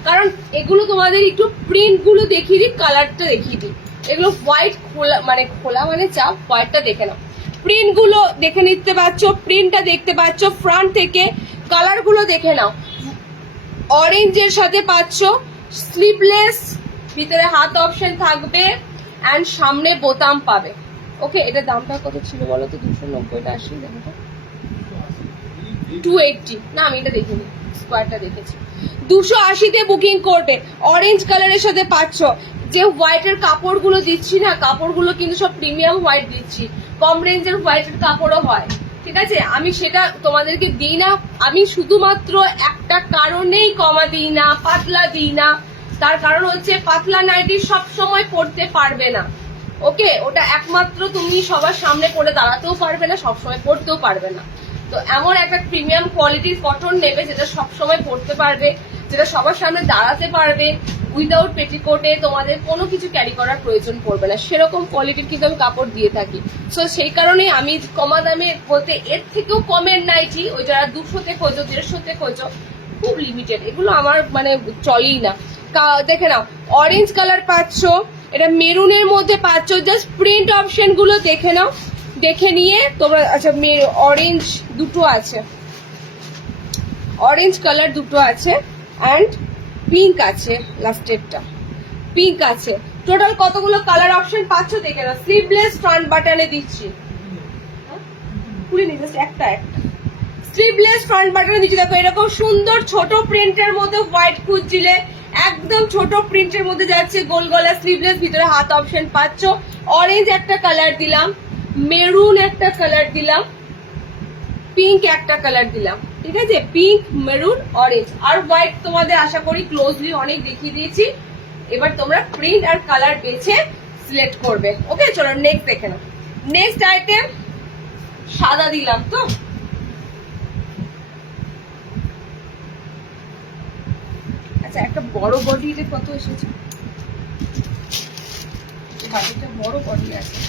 কারণ এগুলো তোমাদের একটু প্রিন্ট গুলো দেখিয়ে দিই, কালারটা দেখিয়ে দিই। এগুলো হোয়াইট খোলা মানে চাপ, হোয়াইটটা দেখে নাও, প্রিন্ট গুলো দেখে নিতে পারছো, প্রিন্টটা দেখতে পাচ্ছ ফ্রন্ট থেকে। কালার গুলো দেখে নাও, অরেঞ্জের সাথে পাচ্ছ, স্লিভলেস, ভিতরে হাত অপশন থাকবে, অ্যান্ড সামনে বোতাম পাবে। ওকে, এটা দামটা কত ছিল বলো তো? 290টা আসি, দেখো তো 280 না, আমি এটা দেখিনি, স্কোয়ারটা দেখেছি। 280-তে বুকিং করবে। অরেঞ্জ কালারের সাথে পাচ্ছ। যে হোয়াইটের কাপড়গুলো দিচ্ছি না, কাপড়গুলো কিন্তু সব প্রিমিয়াম হোয়াইট দিচ্ছি, কম রেঞ্জের হোয়াইটের কাপড়ও হয়, ঠিক আছে? আমি সেটা তোমাদেরকে দিই না, আমি শুধুমাত্র একটা কারণেই কমা দিই না, পাতলা দিই না। তার কারণ হচ্ছে পাতলা নাইটি সব সময় পরতে পারবে না। ওকে, ওটা একমাত্র তুমি সবার সামনে পরে দাঁড়াতেও পারবে না, সবসময় পরতেও পারবে না। তো এমন একটা প্রিমিয়াম কোয়ালিটির কটন নেবে যেটা সবসময় পরতে পারবে, যেটা সবার সামনে দাঁড়াতে পারবে, উইদাউট পেটিকোটে তোমাদের কোনো কিছু ক্যারি করার প্রয়োজন পড়বে না, সেরকম কোয়ালিটির কিন্তু আমি কাপড় দিয়ে থাকি। সো সেই কারণেই আমি কমা দামে বলতে, এর থেকেও কমের নাইটি ওই যারা 200-তে খোঁজো, 150-তে খোঁজো, খুব লিমিটেড, এগুলো আমার মানে চলেই না। দেখে নাও, অরেঞ্জ কালার পাচ্ছ, এটা মেরুনের মধ্যে পাচ্ছ, জাস্ট প্রিন্ট অপশন গুলো দেখে নাও, দেখে নিয়ে তোমরা। আচ্ছা, অরেঞ্জ দুটো আছে, অরেঞ্জ কালার দুটো আছে, অ্যান্ড পিঙ্ক আছে, লাস্টেরটা পিঙ্ক আছে। টোটাল কতগুলো কালার অপশন পাচ্ছ দেখে নাও। স্লিভলেস ফ্রন্ট বাটনে দিচ্ছি, খুলিনি, জাস্ট একটা স্লিভলেস ফ্রন্ট বাটনে দিচ্ছি। দেখো এরকম সুন্দর ছোট প্রিন্টের মধ্যে হোয়াইট খুঁজছিলে, একদম ছোট প্রিন্টের মধ্যে যাচ্ছে, গোল গলা স্লিভলেস, ভিতরে হাত অপশন পাচ্ছ। অরেঞ্জ একটা কালার দিলাম, মেরুন একটা কালার দিলাম, পিঙ্ক একটা কালার দিলাম, ঠিক আছে? পিঙ্ক, মেরুন, অরেঞ্জ আর হোয়াইট তোমাদের আশা করি ক্লোজলি অনেক দেখিয়ে দিয়েছি। এবার তোমরা প্রিন্ট আর কালার বেছে সিলেক্ট করবে। ওকে, চলো নেক্সট দেখে নাও। নেক্সট আইটেম সাদা দিলাম তো, আচ্ছা একটা বড় বডিতে কত এসেছে, বাটিটা বড় বডি আছে,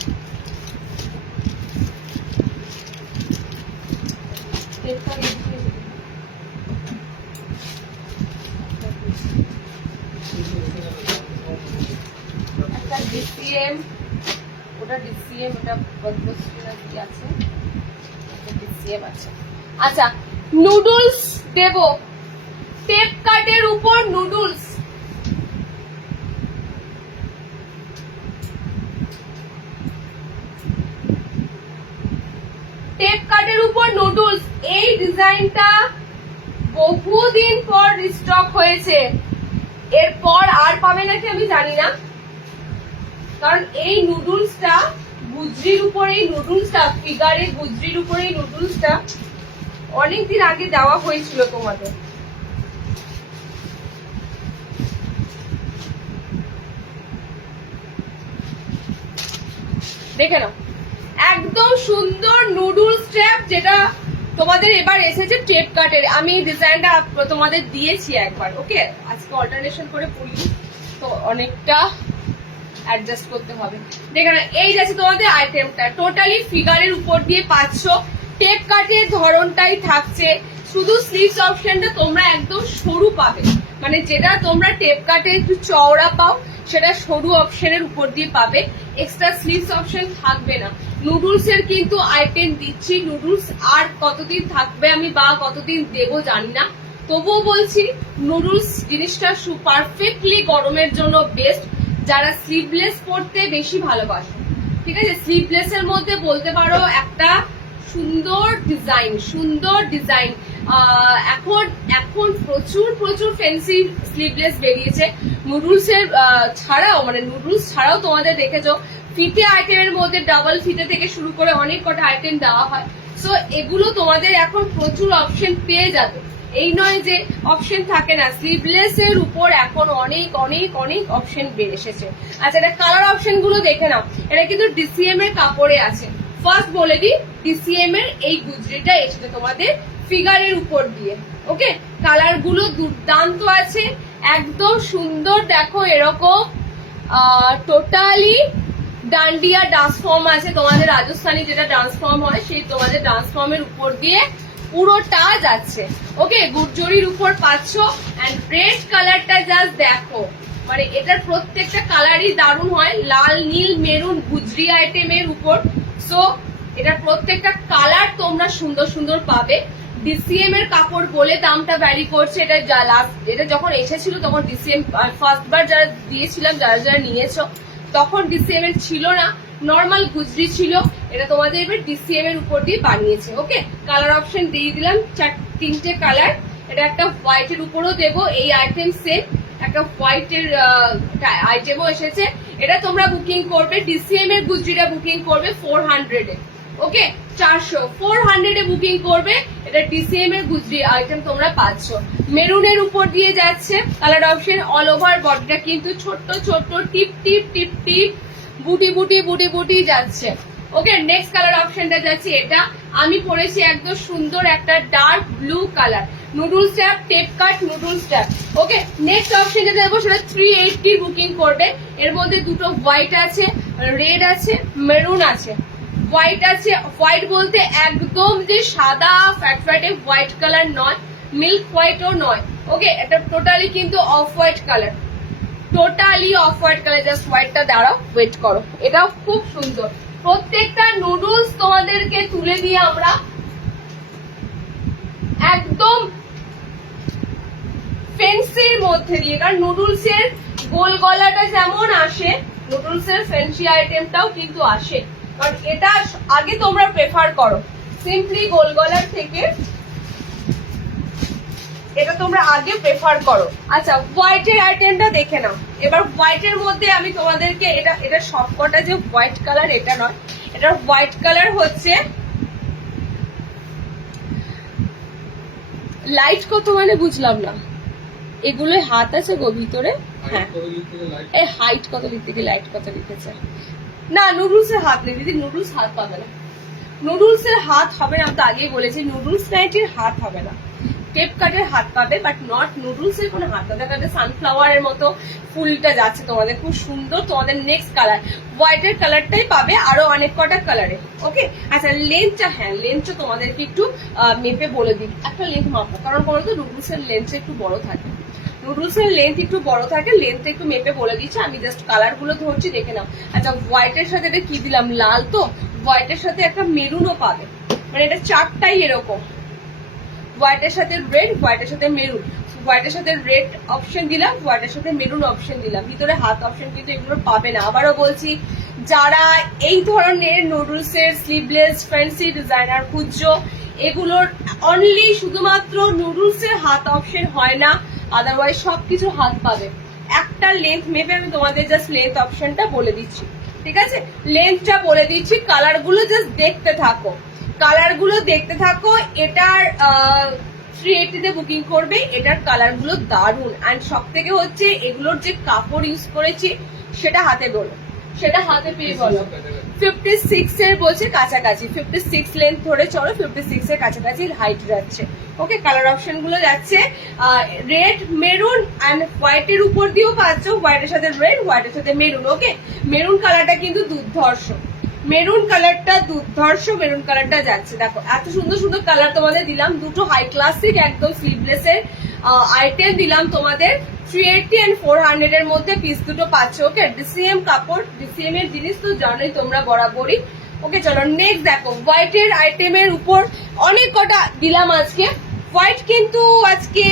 একটা ডিসিএম, ওটা ডিসিএম, ওটা কি আছে, ডিসিএম আছে। আচ্ছা, নুডলস দেব, টেপ কাটের উপর নুডলস, টেপ কাটের ডিজাইনটা বহুদিন পর রিস্টক হয়েছে, এরপর আর পাবে নাকি আমি জানি না, কারণ এই নুডলসটা গুজরির উপরে, এই নুডলসটা ফিগারে গুজরির উপরে এই নুডলসটা অনেকদিন আগে দেওয়া হয়েছিল তোমাদের। দেখে নাও, একদম সুন্দর নুডলস ট্র্যাপ, যেটা তোমাদের এবার এসেছে টেপ কাটের। আমি ডিজাইনটা তোমাদের দিয়েছি একবার, ওকে। আজকে অল্টারনেশন করে পড়ি তো অনেকটা অ্যাডজাস্ট করতে হবে। দেখে না, এই যাচ্ছে তোমাদের আইটেমটা, টোটালি ফিগারের উপর দিয়ে পাচ্ছ। টেপ কাটের ধরনটাই থাকছে, শুধু স্লিভস অপশনটা তোমরা একদম সরু পাবে, মানে যেটা তোমরা টেপ কাটে একটু চওড়া পাও সেটা সরু অপশনের উপর দিয়ে পাবে, এক্সট্রা স্লিভস অপশন থাকবে না। নুডলস এর কিন্তু আইটেম দিচ্ছি, নুডলস আর কতদিন থাকবে আমি বা কতদিন দেবো জানি না, তবুও বলছি নুডলস জিনিসটা পারফেক্টলি গরমের জন্য বেস্ট, যারা স্লিভলেস পরতে বেশি ভালোবাসে। ঠিক আছে, স্লিভলেস এর মধ্যে বলতে পারো একটা সুন্দর ডিজাইন, সুন্দর ডিজাইন। এখন এখন প্রচুর প্রচুর ফ্যান্সি স্লিভলেস বেরিয়েছে নুডলস এর ছাড়াও, মানে নুডলস ছাড়াও তোমাদের দেখেছো ফিতে আইটেমের মধ্যে ডাবল ফিতে থেকে শুরু করে অনেক কটা আইটেম দেওয়া হয়। সো এগুলো তোমাদের এখন প্রচুর অপশন পেয়ে যাবে, এই নয় যে অপশন থাকে না। স্লিভলেস এর উপর এখন অনেক অনেক অনেক অপশন বের এসেছে। আচ্ছা, এটা কালার অপশন গুলো দেখে নাও, এটা কিন্তু ডিসিএম এর কাপড়ে আছে। ফার্স্ট বলে দিই, ডিসিএম এর এই গুজরিটা এসেছে তোমাদের ফিগারের উপর দিয়ে, ওকে। কালার গুলো দুর্দান্ত আছে, একদম সুন্দর। দেখো এরকম টোটালি ডান্ডিয়া ডান্স ফর্ম আছে তোমাদের, রাজস্থানী যেটা ডান্স ফর্ম হয় সেই তোমাদের ডান্স ফর্মের উপর দিয়ে পুরোটা যাচ্ছে, ওকে। গুজরির উপর পাচ্ছ, এন্ড রেড কালারটা জাস্ট দেখো, মানে এটার প্রত্যেকটা কালারই দারুণ হয়, লাল নীল মেরুন গুজরি আইটেমের উপর। সো এটার প্রত্যেকটা কালার তোমরা সুন্দর সুন্দর পাবে। ডিসিএম এর কাপড় বলে দামটা ভ্যারি করছে। এটা যখন এসেছিল তখন ডিসিএম ফার্স্ট বার যারা দিয়েছিলাম, যারা যারা নিয়েছো, তখন ডিসিএম এর ছিল না, নর্মাল গুজরি ছিল। এটা তোমাদের এবার ডিসিএম এর উপর দিয়ে বানিয়েছে, ওকে। কালার অপশন দিয়ে দিলাম তিনটে কালার। এটা একটা হোয়াইট এর উপরও দেবো এই আইটেম সেট, একটা হোয়াইট এর আইটেমও এসেছে। এটা তোমরা বুকিং করবে, ডিসিএম এর গুজরিটা বুকিং করবে 400 এ, ওকে। 400 400 এ বুকিং করবে, এটা ডিসিএম এর গুজরি আইটেম তোমরা পাচ্ছ। মেরুনের উপর দিয়ে যাচ্ছে কালার অপশন, অল ওভার বডিটা কিন্তু ছোট্ট ছোট্ট টিপ টিপ টিপ টিপ বুটি বুটি বুটি বুটি যাচ্ছে, ওকে। নেক্সট কালার অপশনটা যাচ্ছে, এটা আমি পরেছি একদম সুন্দর একটা dark blue colour, noodles tap, tape cut noodles tap, okay. Next option যেটা দেবো সেটা 380 বুকিং করবে। এর মধ্যে দুটো হোয়াইট আছে, রেড আছে, মেরুন আছে। হোয়াইট আছে, হোয়াইট বলতে একদম যে সাদা ফ্যাট ফ্যাটে হোয়াইট কালার নয়, মিল্ক হোয়াইটও নয়, ওকে। এটা টোটালি কিন্তু off white colour, totally off white colour. Just হোয়াইটটা দাঁড়াও, ওয়েট করো, এটাও খুব সুন্দর। প্রত্যেকটা নুডলস তোমাদেরকে তুলে দিয়ে আমরা একদম ফ্যান্সির মধ্যে দিয়ে, কারণ নুডলস এর গোল গলাটা যেমন আসে, নুডলস এর ফ্যান্সি আইটেমটাও কিন্তু আসে, কারণ এটা আগে তোমরা প্রেফার করো সিম্পলি গোল গলার থেকে, এটা তোমরা আগে প্রেফার করো। আচ্ছা, হোয়াইটের আইটেমটা দেখে নাও এবার। হোয়াইটের মধ্যে আমি তোমাদেরকে এটা সবকটা যে হোয়াইট কালার এটা নয়, এটার হোয়াইট কালার হচ্ছে লাইট কত, মানে বুঝলাম না, এগুলো হাত আছে গো ভিতরে, হ্যাঁ। এই হাইট কত লিখতে গিয়ে লাইট কত লিখেছে, না নুডলস এর হাত নেই দিদি, নুডলস হাত পাবে না, নুডলস এর হাত হবে না। আমি তো আগেই বলেছি নুডলস নাইটির হাত হবে না, টেপ কাটের হাত পাবে, বাট নট নুডলস এর কোনো হাত পাবে। দেখা সানফ্লাওয়ার এর মতো ফুলটা যাচ্ছে তোমাদের, খুব সুন্দর। তোমাদের নেক্সট কালার হোয়াইটের কালারটাই পাবে, আরো অনেক কটা কালারে, ওকে। আচ্ছা, লেন্থটা, হ্যাঁ লেন্থটা তোমাদেরকে একটু মেপে বলে দিই, একটা লেন্থ মাপো, কারণ বলতো নুডলস এর লেন্থটা একটু বড় থাকে, নুডলস এর লেন্থ একটু বড় থাকে, লেন্থটা একটু মেপে বলে দিচ্ছি। আমি জাস্ট কালার গুলো ধরছি, দেখে নাও। আচ্ছা, হোয়াইটের সাথে এটা কি দিলাম, লাল, তো হোয়াইটের সাথে একটা মেরুনও পাবে, মানে এটা চারটাই এরকম, হোয়াইটের সাথে রেড, হোয়াইটের সাথে মেরুন, হোয়াইটের সাথে রেড অপশন দিলাম, হোয়াইটের সাথে মেরুন অপশন দিলাম, ভিতরে হাত অপশন কিন্তু এগুলো পাবে না। আবারও বলছি, যারা এই ধরনের নুডলস এর স্লিভলেস ফ্যান্সি ডিজাইনার খুঁজছো, এগুলোর অনলি শুধুমাত্র নুডলস এর হাত অপশন হয় না, আদারওয়াইজ সবকিছু হাত পাবে। একটা লেন্থ মেপে আমি তোমাদের জাস্ট লেন্থ অপশনটা বলে দিচ্ছি, ঠিক আছে? লেন্থটা বলে দিচ্ছি, কালার গুলো জাস্ট দেখতে থাকো, কালার গুলো দেখতে থাকো। এটার 380 তে বুকিং করবে, এটার কালার গুলো দারুন। অ্যান্ড সব থেকে হচ্ছে এগুলোর যে কাপড় ইউজ করেছি সেটা হাতে বলো, সেটা হাতে পেয়ে বলো। 56 এর বলছে কাছাকাছি, 56 লেন্থ ধরে চলো, 56 এর কাছাকাছি হাইট যাচ্ছে। ওকে, কালার অপশন গুলো যাচ্ছে রেড, মেরুন অ্যান্ড হোয়াইট এর উপর দিয়েও পাচ্ছ, হোয়াইটের সাথে রেড, হোয়াইটের সাথে মেরুন। ওকে, মেরুন কালারটা কিন্তু দুর্ধর্ষ, মেরুন কালারটা দুর্ধর্ষ, মেরুন কালারটা যাচ্ছে। দেখো এত সুন্দর সুন্দর কালার তোমাদের দিলাম, দুটো হাই ক্লাসিক একদম স্লিভলেস এর আইটেম দিলাম তোমাদের। 380 এন্ড 400 এর মধ্যে পিস দুটো পাচ্ছ। ওকে, ডিসিএম কাপড়, ডিসিএম এর জিনিস তো জানোই তোমরা বরাবরই। ওকে চলো নেক্সট দেখো, হোয়াইট এর আইটেমের উপর অনেক কটা দিলাম আজকে। হোয়াইট কিন্তু আজকে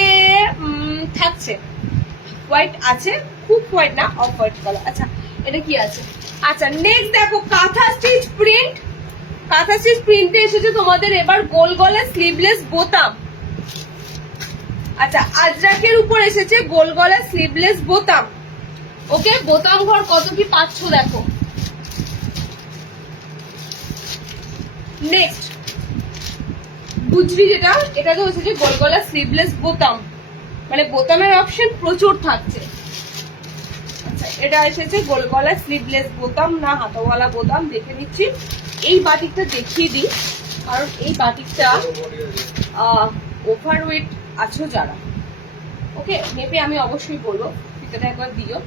থাকছে, হোয়াইট আছে, খুব হোয়াইট না, অফ হোয়াইট কালার। আচ্ছা এটা কি আছে? আচ্ছা নেক্সট দেখো, কাঁথা স্টিচ প্রিন্ট, কাঁথা স্টিচ প্রিন্টে এসেছে তোমাদের এবার গোল গলা স্লিভলেস বোতাম। আচ্ছা আজরাকের উপর এসেছে গোল গলা স্লিভলেস বোতাম। ওকে, বোতাম ঘর কত কি পাচ্ছ দেখো। নেক্সট গুজরি, যেটা এটা তো হচ্ছে গোল গলা স্লিভলেস বোতাম, মানে বোতামের অপশন প্রচুর থাকছে। আচ্ছা এটা এসেছে গোল গলা স্লিভলেস বোতাম না হাতাওয়ালা বোতাম, দেখে নিচ্ছি। এই বাটিকটা দেখিয়ে দিই, কারণ এই বাটিকটা ওভারওয়েট আছো যারা, ওকে মেপে আমি অবশ্যই বলবো, ফিতাটা একবার দিও।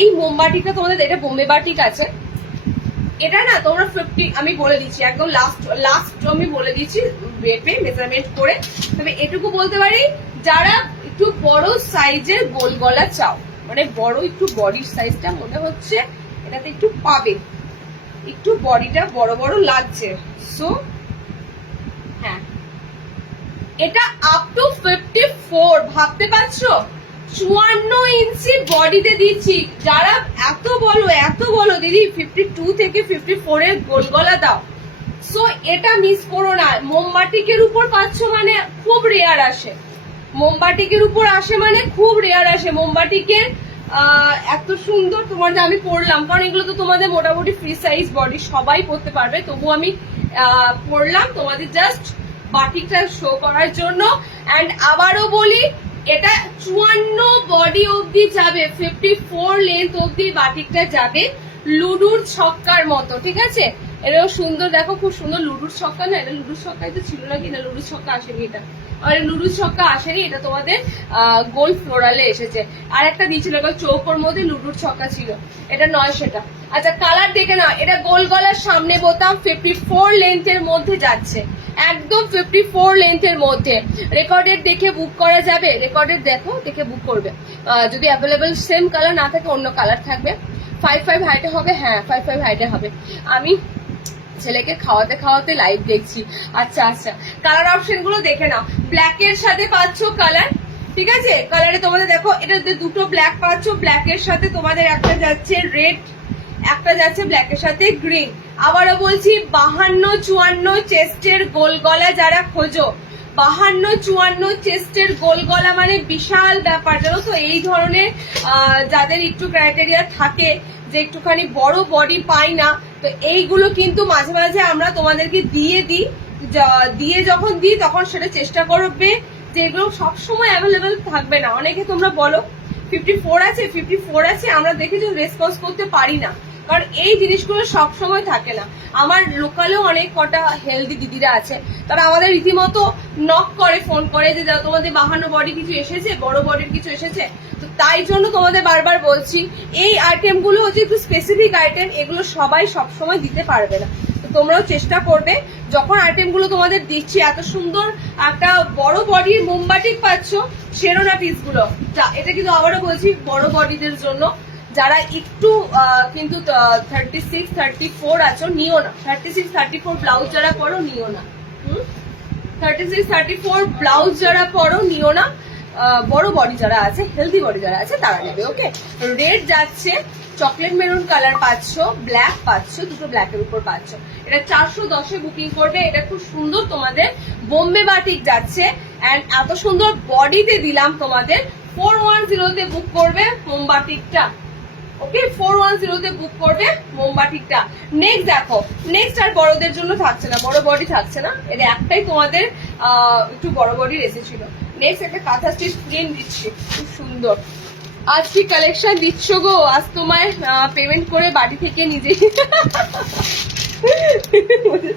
এই মোমবাটিকটা তোমাদের, এটা বোম্বে বাটিক আছে, এটা না তোমরা 50, আমি বলে দিচ্ছি একদম লাস্ট আমি বলে দিচ্ছি মেপে মেজারমেন্ট করে। তবে এটুকু বলতে পারি, যারা একটু বড় সাইজের গোল গলা চাও, মানে বড় একটু বডির সাইজটা মনে হচ্ছে এটাতে একটু পাবে, একটু বডিটা বড় বড় লাগছে, সো হ্যাঁ এটা আপ টু 54, ভাবতে পারছো 54 ইঞ্চি বডিতে দিচ্ছি। যারা এত বলো দিদি 52 থেকে 54 এর গোল গলা দাও, সো এটা মিস করো না। মোমবাটিকের উপর পাচ্ছ মানে খুব রেয়ার আসে, মোমবাটিকের উপর আসে মানে খুব রেয়ার আসে। মোমবাটিকের এত সুন্দর তোমার যে আমি পরলাম, কারণ এগুলো তো তোমাদের মোটামুটি ফ্রি সাইজ বডি সবাই পরতে পারবে, তবু আমি পরলাম তোমাদের জাস্ট বাটিকটা শো করার জন্য। অ্যান্ড আবারও বলি, এটা 54 বডি অবধি যাবে, 54 লেন্থ অবধি বাটিকটা যাবে, লুডুর ছক্কার মতো, ঠিক আছে? এটাও সুন্দর, দেখো খুব সুন্দর লুডুর ছক্কা না, এটা লুডুর ছক্কাই তো ছিল নাকি, না লুডুর ছক্কা আসেনি এটা, আর লুডুর ছক্কা আসেনি, এটা তোমাদের গোল ফ্লোরালে এসেছে। আর একটা দিয়েছিল চৌকোর মধ্যে লুডুর ছক্কা ছিল, এটা নয় সেটা। আচ্ছা কালার দেখে নাও, এটা গোল গলার সামনে বোতাম, 54 লেন্থের মধ্যে যাচ্ছে, একদম 54 লেন্থের মধ্যে। রেকর্ডেড দেখে বুক করা যাবে, রেকর্ডেড দেখো দেখে বুক করবে। যদি অ্যাভেলেবেল সেম কালার না থাকে অন্য কালার থাকবে। 55 হাইটে হবে, হ্যাঁ 55 হাইটে হবে। আমি ছেলেকে খাওয়াতে খাওয়াতে লাইভ দেখছি। আচ্ছা আচ্ছা কালার অপশন গুলো দেখে নাও, ব্ল্যাক এর সাথে পাচ্ছ কালার, ঠিক আছে? কালারে তোমাদের দেখো এটাতে দুটো ব্ল্যাক পাচ্ছ, ব্ল্যাক এর সাথে তোমাদের একটা যাচ্ছে রেড, একটা যাচ্ছে ব্ল্যাক এর সাথে গ্রিন। আবারও বলছি 52-54 চেস্টের গোল গলা যারা খোঁজো, 52-54 চেস্টের গোল গলা মানে বিশাল ব্যাপার, জানো তো? এই ধরনের যাদের একটু ক্রাইটেরিয়া থাকে যে একটুখানি বড় বডি পাই না, তো এইগুলো কিন্তু মাঝে মাঝে আমরা তোমাদেরকে দিয়ে যখন দিই তখন সেটা চেষ্টা করবে যে এগুলো সবসময় অ্যাভেলেবেল থাকবে না। অনেকে তোমরা বলো 54 আছে, আমরা দেখেছি রেসপন্স করতে পারি না, কারণ এই জিনিসগুলো সবসময় থাকে না। আমার লোকালেও অনেক কটা হেলদি দিদিরা আছে, তারা আমাদের রীতিমতো নক করে, ফোন করে যে তোমাদের 52 বডি কিছু এসেছে, বড় বডির কিছু এসেছে। তো তাই জন্য তোমাদের বারবার বলছি, এই আইটেমগুলো হচ্ছে একটু স্পেসিফিক আইটেম, এগুলো সবাই সবসময় দিতে পারবে না। তো তোমরাও চেষ্টা করবে, যখন আইটেমগুলো তোমাদের দিচ্ছি, এত সুন্দর একটা বড় বডির মোমবাটিক পাচ্ছ, সেরো না পিসগুলো। এটা কিন্তু আবারও বলছি বড় বডিদের জন্য, যারা একটু কিন্তু 36-34 আছো নিও না, 36-34 ব্লাউজ যারা পরো নিও না, 36-34 ব্লাউজ যারা পরো নিও না। বড় বডি যারা আছে, হেলদি বডি যারা আছে তারা নেবে। ওকে, রেড যাচ্ছে, চকলেট মেরুন কালার পাচ্ছ, ব্ল্যাক পাচ্ছ, দুটো ব্ল্যাকের উপর পাচ্ছ। এটা 410-এ বুকিং করবে। এটা খুব সুন্দর তোমাদের বোম্বে বাটিক যাচ্ছে, এন্ড এত সুন্দর বডিতে দিলাম তোমাদের। 410-তে বুক করবে মোমবাটিকটা। ওকে, 410-তে বুক করবে মোমবাটিকটা। নেক্সট দেখো, নেক্সট আর বড়দের জন্য থাকছে না, বড় বডি থাকছে না, এটা একটাই তোমাদের একটু বড় বডির এসেছিল। নেক্সট একটা কাঁথা স্টিচ প্রিন্ট দিচ্ছি, খুব সুন্দর। আজ কি কালেকশন দিচ্ছ গো, আজ তোমায় পেমেন্ট করে বাড়ি থেকে নিজেই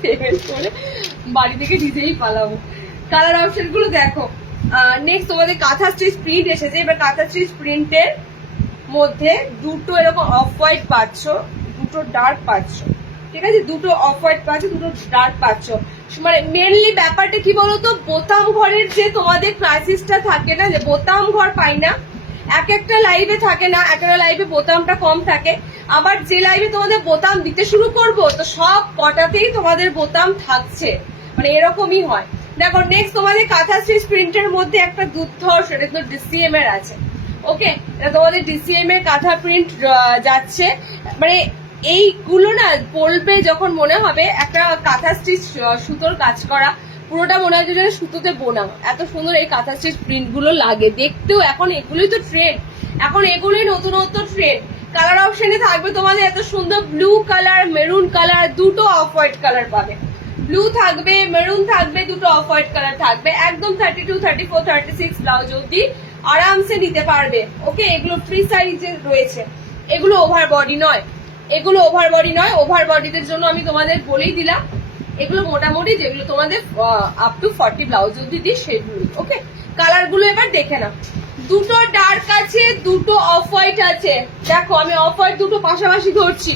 পেমেন্ট করে বাড়ি থেকে নিজেই পালাবো। কালার অপশন গুলো দেখো। নেক্সট তোমাদের কাঁথা স্টিচ প্রিন্ট এসেছে। এবার কাঁথা স্টিচ প্রিন্টের মধ্যে দুটো এরকম অফ হোয়াইট পাচ্ছ, দুটো ডার্ক পাচ্ছ, ঠিক আছে, দুটো অফ হোয়াইট পাচ্ছ, দুটো ডার্ক পাচ্ছ। মানে মেনলি ব্যাপারটা কি বলতো, বোতাম ঘরের যে তোমাদের ক্রাইসিসটা থাকে না, যে বোতাম ঘর পাই না, এক একটা লাইভে থাকে না, একটা লাইভে বোতামটা কম থাকে, আবার যে লাইভে তোমাদের বোতাম দিতে শুরু করবো তো সব কটাতেই তোমাদের বোতাম থাকছে, মানে এরকমই হয়। দেখো নেক্সট তোমাদের কাঁথা স্টিচ প্রিন্টের মধ্যে একটা দুর্ধর্ষ, এটা তো ডিসিএম এর আছে। ওকে, এটা তোমাদের ডিসিএম এর কাঁথা প্রিন্ট যাচ্ছে। মানে এইগুলো না পরবে যখন মনে হবে একটা কাঁথা স্টিচ সুতোর কাজ করা, পুরোটা মনে হয় যে সুতোতে বোনা। এত সুন্দর এই কাঁথা স্টিচ প্রিন্ট গুলো লাগে দেখতেও। এখন এগুলোই তো ট্রেন্ড, এখন এগুলোই নতুনত্ব ট্রেন্ড। কালার অপশনে থাকবে তোমাদের এত সুন্দর ব্লু কালার, মেরুন কালার, দুটো অফ হোয়াইট কালার পাবে। ব্লু থাকবে, মেরুন থাকবে, দুটো অফ হোয়াইট কালার থাকবে। একদম 32, 34, 36 ব্লাউজ অব্দি আরামসে নিতে পারবে। ওকে, এগুলো ফ্রি সাইজে রয়েছে, এগুলো ওভার বডি নয়, এগুলো ওভার বডি নয়। ওভার বডিদের জন্য আমি তোমাদের বলেই দিলাম, এগুলো মোটামুটি যেগুলো তোমাদের আপ টু 40 ব্লাউজ অব্দি দিই সেগুলো। ওকে, কালার গুলো এবার দেখে নাও। দুটো ডার্ক আছে, দুটো অফ হোয়াইট আছে। দেখো আমি অফ হোয়াইট দুটো পাশাপাশি ধরছি,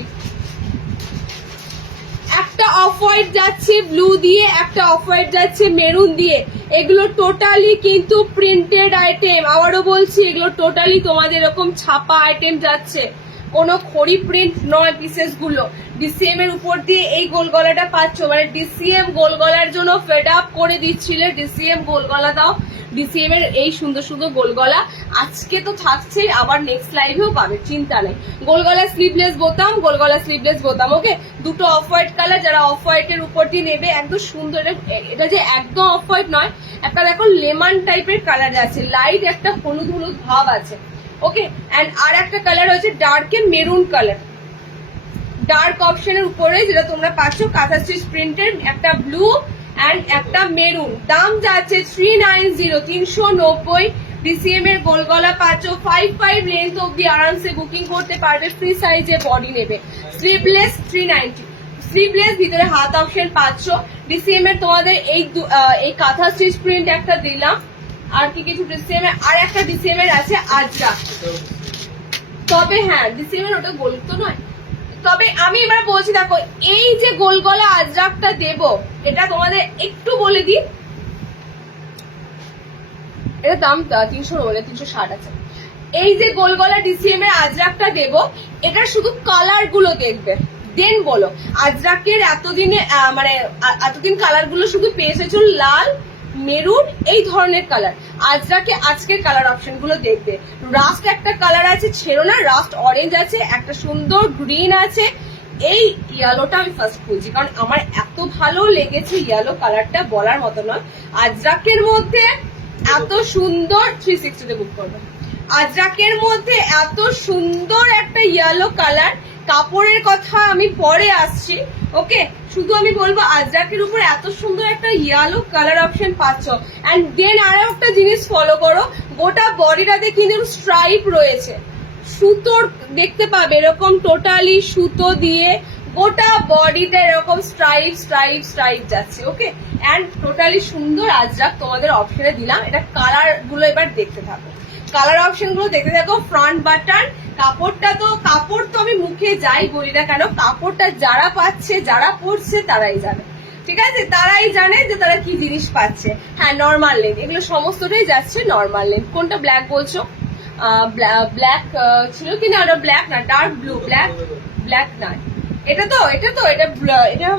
একটা অফ হোয়াইট যাচ্ছে ব্লু দিয়ে, একটা অফ হোয়াইট যাচ্ছে মেরুন দিয়ে। এগুলো টোটালি কিন্তু প্রিন্টেড আইটেম, আবারও বলছি এগুলো টোটালি তোমাদের এরকম ছাপা আইটেম যাচ্ছে, কোনো খড়ি প্রিন্ট নয় পিসেস গুলো। ডিসিএম এর উপর দিয়ে এই গোল গলাটা পাচ্ছ, মানে ডিসিএম গোল গলার জন্য ফেড আপ করে দিচ্ছিলে, ডিসিএম গোল গলা দাও, ডিসিএম এর এই সুন্দর সুন্দর গোল গলা আজকে তো থাকছেই, আবার নেক্সট লাইভেও পাবে, চিন্তা নেই। গোল গলা স্লিভলেস বোতাম, গোল গলা স্লিভলেস বোতাম। ওকে, দুটো অফ হোয়াইট কালার, যারা অফ হোয়াইট এর উপর দিয়ে নেবে একদম সুন্দর। এটা যে একদম অফ হোয়াইট নয়, একটা দেখো লেমন টাইপের কালার আছে, লাইট একটা হলুদ হলুদ ভাব আছে। ওকে, এন্ড আর একটা কালার হচ্ছে ডার্ক এ মেরুন কালার, ডার্ক অপশনের উপরে যেটা তোমরা পাচ্ছ কাঁথা স্টিচ প্রিন্টের, একটা ব্লু এন্ড একটা মেরুন। দাম যাচ্ছে 390, 390। ডিসিএম এর গোল গলা পাচ্ছ, 55 লেন্থ অব্দি আরামসে বুকিং করতে পারবে, ফ্রি সাইজে বডি নেবে। স্লিভলেস 390, স্লিভলেস ভিতরে হাত অপশন পাচ্ছ। ডিসিএম এর তোমাদের এই কাঁথা স্টিচ প্রিন্ট একটা দিলাম। আর কি কিছু ডিসিএম এর, আর একটা ডিসিএম এর আছে আজরা, তবে হ্যাঁ ডিসিএম এর ওটা গোল তো নয়। তবে আমি এবার বলছি, দেখো এই যে গোল গলা আজরাকটা দেব, এটা তোমাদের একটু বলে দিই, এটা দাম 360 আছে। এই যে গোল গলা ডিসিএম এর আজরাকটা দেব, এটা শুধু কালার গুলো দেখবে, দেন বলো। আজরাকের এতদিনে মানে এতদিন কালার গুলো শুধু পেয়েছো লাল, মেরুন, এই ধরনের কালার। আজরাকে আজকের কালার অপশন গুলো দেখবে। রাস্ট একটা কালার আছে, ছেড়ো না, রাস্ট অরেঞ্জ আছে, একটা সুন্দর গ্রিন আছে। এই ইয়েলোটা আমি ফার্স্ট খুঁজি, কারণ আমার এত ভালো লেগেছে ইয়েলো কালারটা, বলার মতো নয়। আজরাকের মধ্যে এত সুন্দর 360 তে বুক করবে। আজরাকের মধ্যে এত সুন্দর একটা ইয়েলো কালার, কাপড়ের কথা আমি পরে আসছি। ওকে, শুধু আমি বলবো আজরাকের উপর এত সুন্দর একটা ইয়েলো কালার অপশন পাচ্ছ। এন্ড দেন আরো একটা জিনিস ফলো করো, গোটা বডিটাতে কিন্তু স্ট্রাইপ রয়েছে, সুতোর দেখতে পাবে এরকম টোটালি সুতো দিয়ে গোটা বডিটা এরকম স্ট্রাইপ স্ট্রাইপ স্ট্রাইপ যাচ্ছে। ওকে, এন্ড টোটালি সুন্দর আজরাক তোমাদের অপশনে দিলাম। এটা কালার গুলো এবার দেখতে থাকো, কালার অপশন গুলো দেখতে থাকো। ফ্রন্ট বাটন, কাপড়টা তো কাপড় তো আমি মুখে যাই বলি না কেন, কাপড়টা যারা পাচ্ছে যারা পরছে তারাই জানে, ঠিক আছে, তারাই জানে যে তারা কি জিনিস পাচ্ছে। হ্যাঁ, নর্মাল লেন্থ, এগুলো সমস্তটাই যাচ্ছে নর্মাল লেন্থ। কোনটা ব্ল্যাক বলছো? ব্ল্যাক ছিল কিনা, ওটা ব্ল্যাক না, ডার্ক ব্লু, ব্ল্যাক না, এটা তো এটা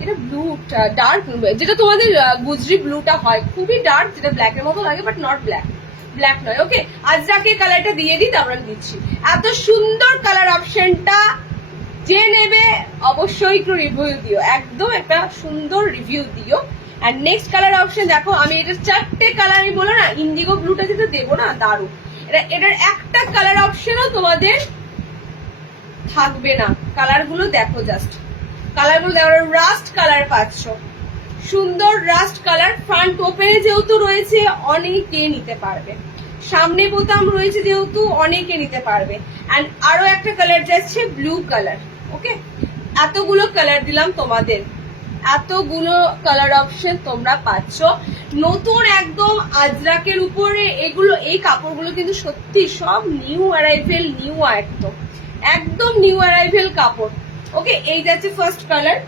এটা ব্লুটা ডার্ক, যেটা তোমাদের গুজরি ব্লুটা হয়, খুবই ডার্ক, যেটা ব্ল্যাকের মতো লাগে বাট নট ব্ল্যাক, ব্ল্যাক নয়। ওকে, আজরাকে কালারটা দিয়ে দিই, তারপর আমি দিচ্ছি। এত সুন্দর কালার অপশনটা যে নেবে অবশ্যই একটু রিভিউ দিও, একদম একটা সুন্দর রিভিউ দিও। আর নেক্সট কালার অপশন দেখো, আমি এটা 4টে কালার, আমি বলো না ইন্ডিগো ব্লুটা যেটা দেবো না, দারুণ। এটার একটা কালার অপশনও তোমাদের থাকবে না। কালার গুলো দেখো, জাস্ট কালার গুলো দেখো, রাস্ট কালার পাচ্ছ, সুন্দর রাস্ট কালার। ফ্রন্ট ওপেনে যেহেতু রয়েছে অনেকে নিতে পারবে, সামনে বোতাম রয়েছে যেহেতু অনেকে নিতে পারবে। এন্ড আরো একটা কালার যাচ্ছে ব্লু কালার। ওকে, এতগুলো কালার দিলাম তোমাদের, এতগুলো কালার অপশন তোমরা পাচ্ছ নতুন একদম আজরাকের উপরে। এগুলো, এই কাপড়গুলো কিন্তু সত্যি সব নিউ অ্যারাইভেল, নিউ একদম একদম নিউ অ্যারাইভেল কাপড়। ওকে, এই যাচ্ছে ফার্স্ট কালার,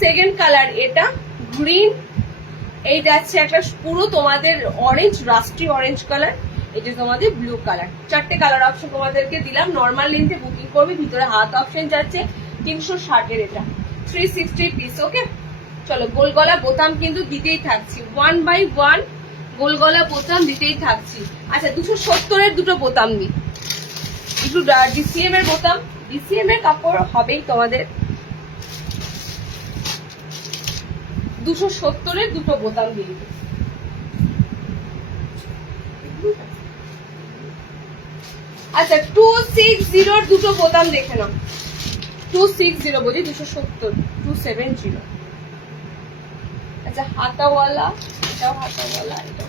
সেকেন্ড কালার এটা গ্রিন, এই যাচ্ছে একটা পুরো তোমাদের অরেঞ্জ, রাস্টি অরেঞ্জ কালার, এটা তোমাদের ব্লু কালার। 4টে কালার অপশন তোমাদেরকে দিলাম। নর্মাল লেন্থে বুকিং করবে, ভিতরে হাত অপশন যাচ্ছে 360 এটা 360 পিস। ওকে, চলো গোল গলা বোতাম কিন্তু দিতেই থাকছি, 1 বাই 1 গোল গলা বোতাম দিতেই থাকছি। আচ্ছা, 270 দুটো বোতাম দিই, একটু ডিসিএম এর বোতাম, ডিসিএম এর কাপড় হবেই তোমাদের। 270 দুটো বোতাম দিয়ে দিই। আচ্ছা, 260 দুটো বোতাম দেখে নাও, 260 বলি, 270 270। আচ্ছা, হাতাওয়ালা, এটাও হাতাওয়ালা, এটাও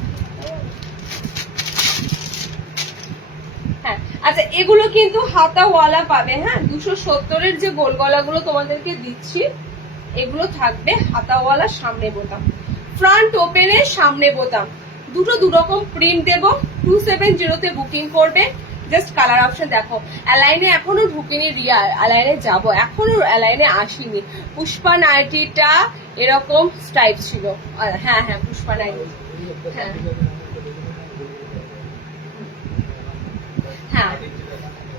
হ্যাঁ। আচ্ছা, এগুলো কিন্তু হাতাওয়ালা পাবে, হ্যাঁ। 270 যে গোল গলাগুলো তোমাদেরকে দিচ্ছি, এগুলো থাকবে হাতাওয়ালা, সামনে বোতাম, ফ্রন্ট ওপেনে সামনে বোতাম, দুটো দুরকম প্রিন্ট দেবো। 270 তে বুকিং করবে। জাস্ট কালার অপশন দেখো, অ্যালাইনে এখনো ঢুকিনি, রিয়া অ্যালাইনে যাবো, এখনো অ্যালাইনে আসিনি। পুষ্পা নাইটিটা এরকম স্টাইপ ছিল, হ্যাঁ হ্যাঁ পুষ্পা নাইটি, হ্যাঁ হ্যাঁ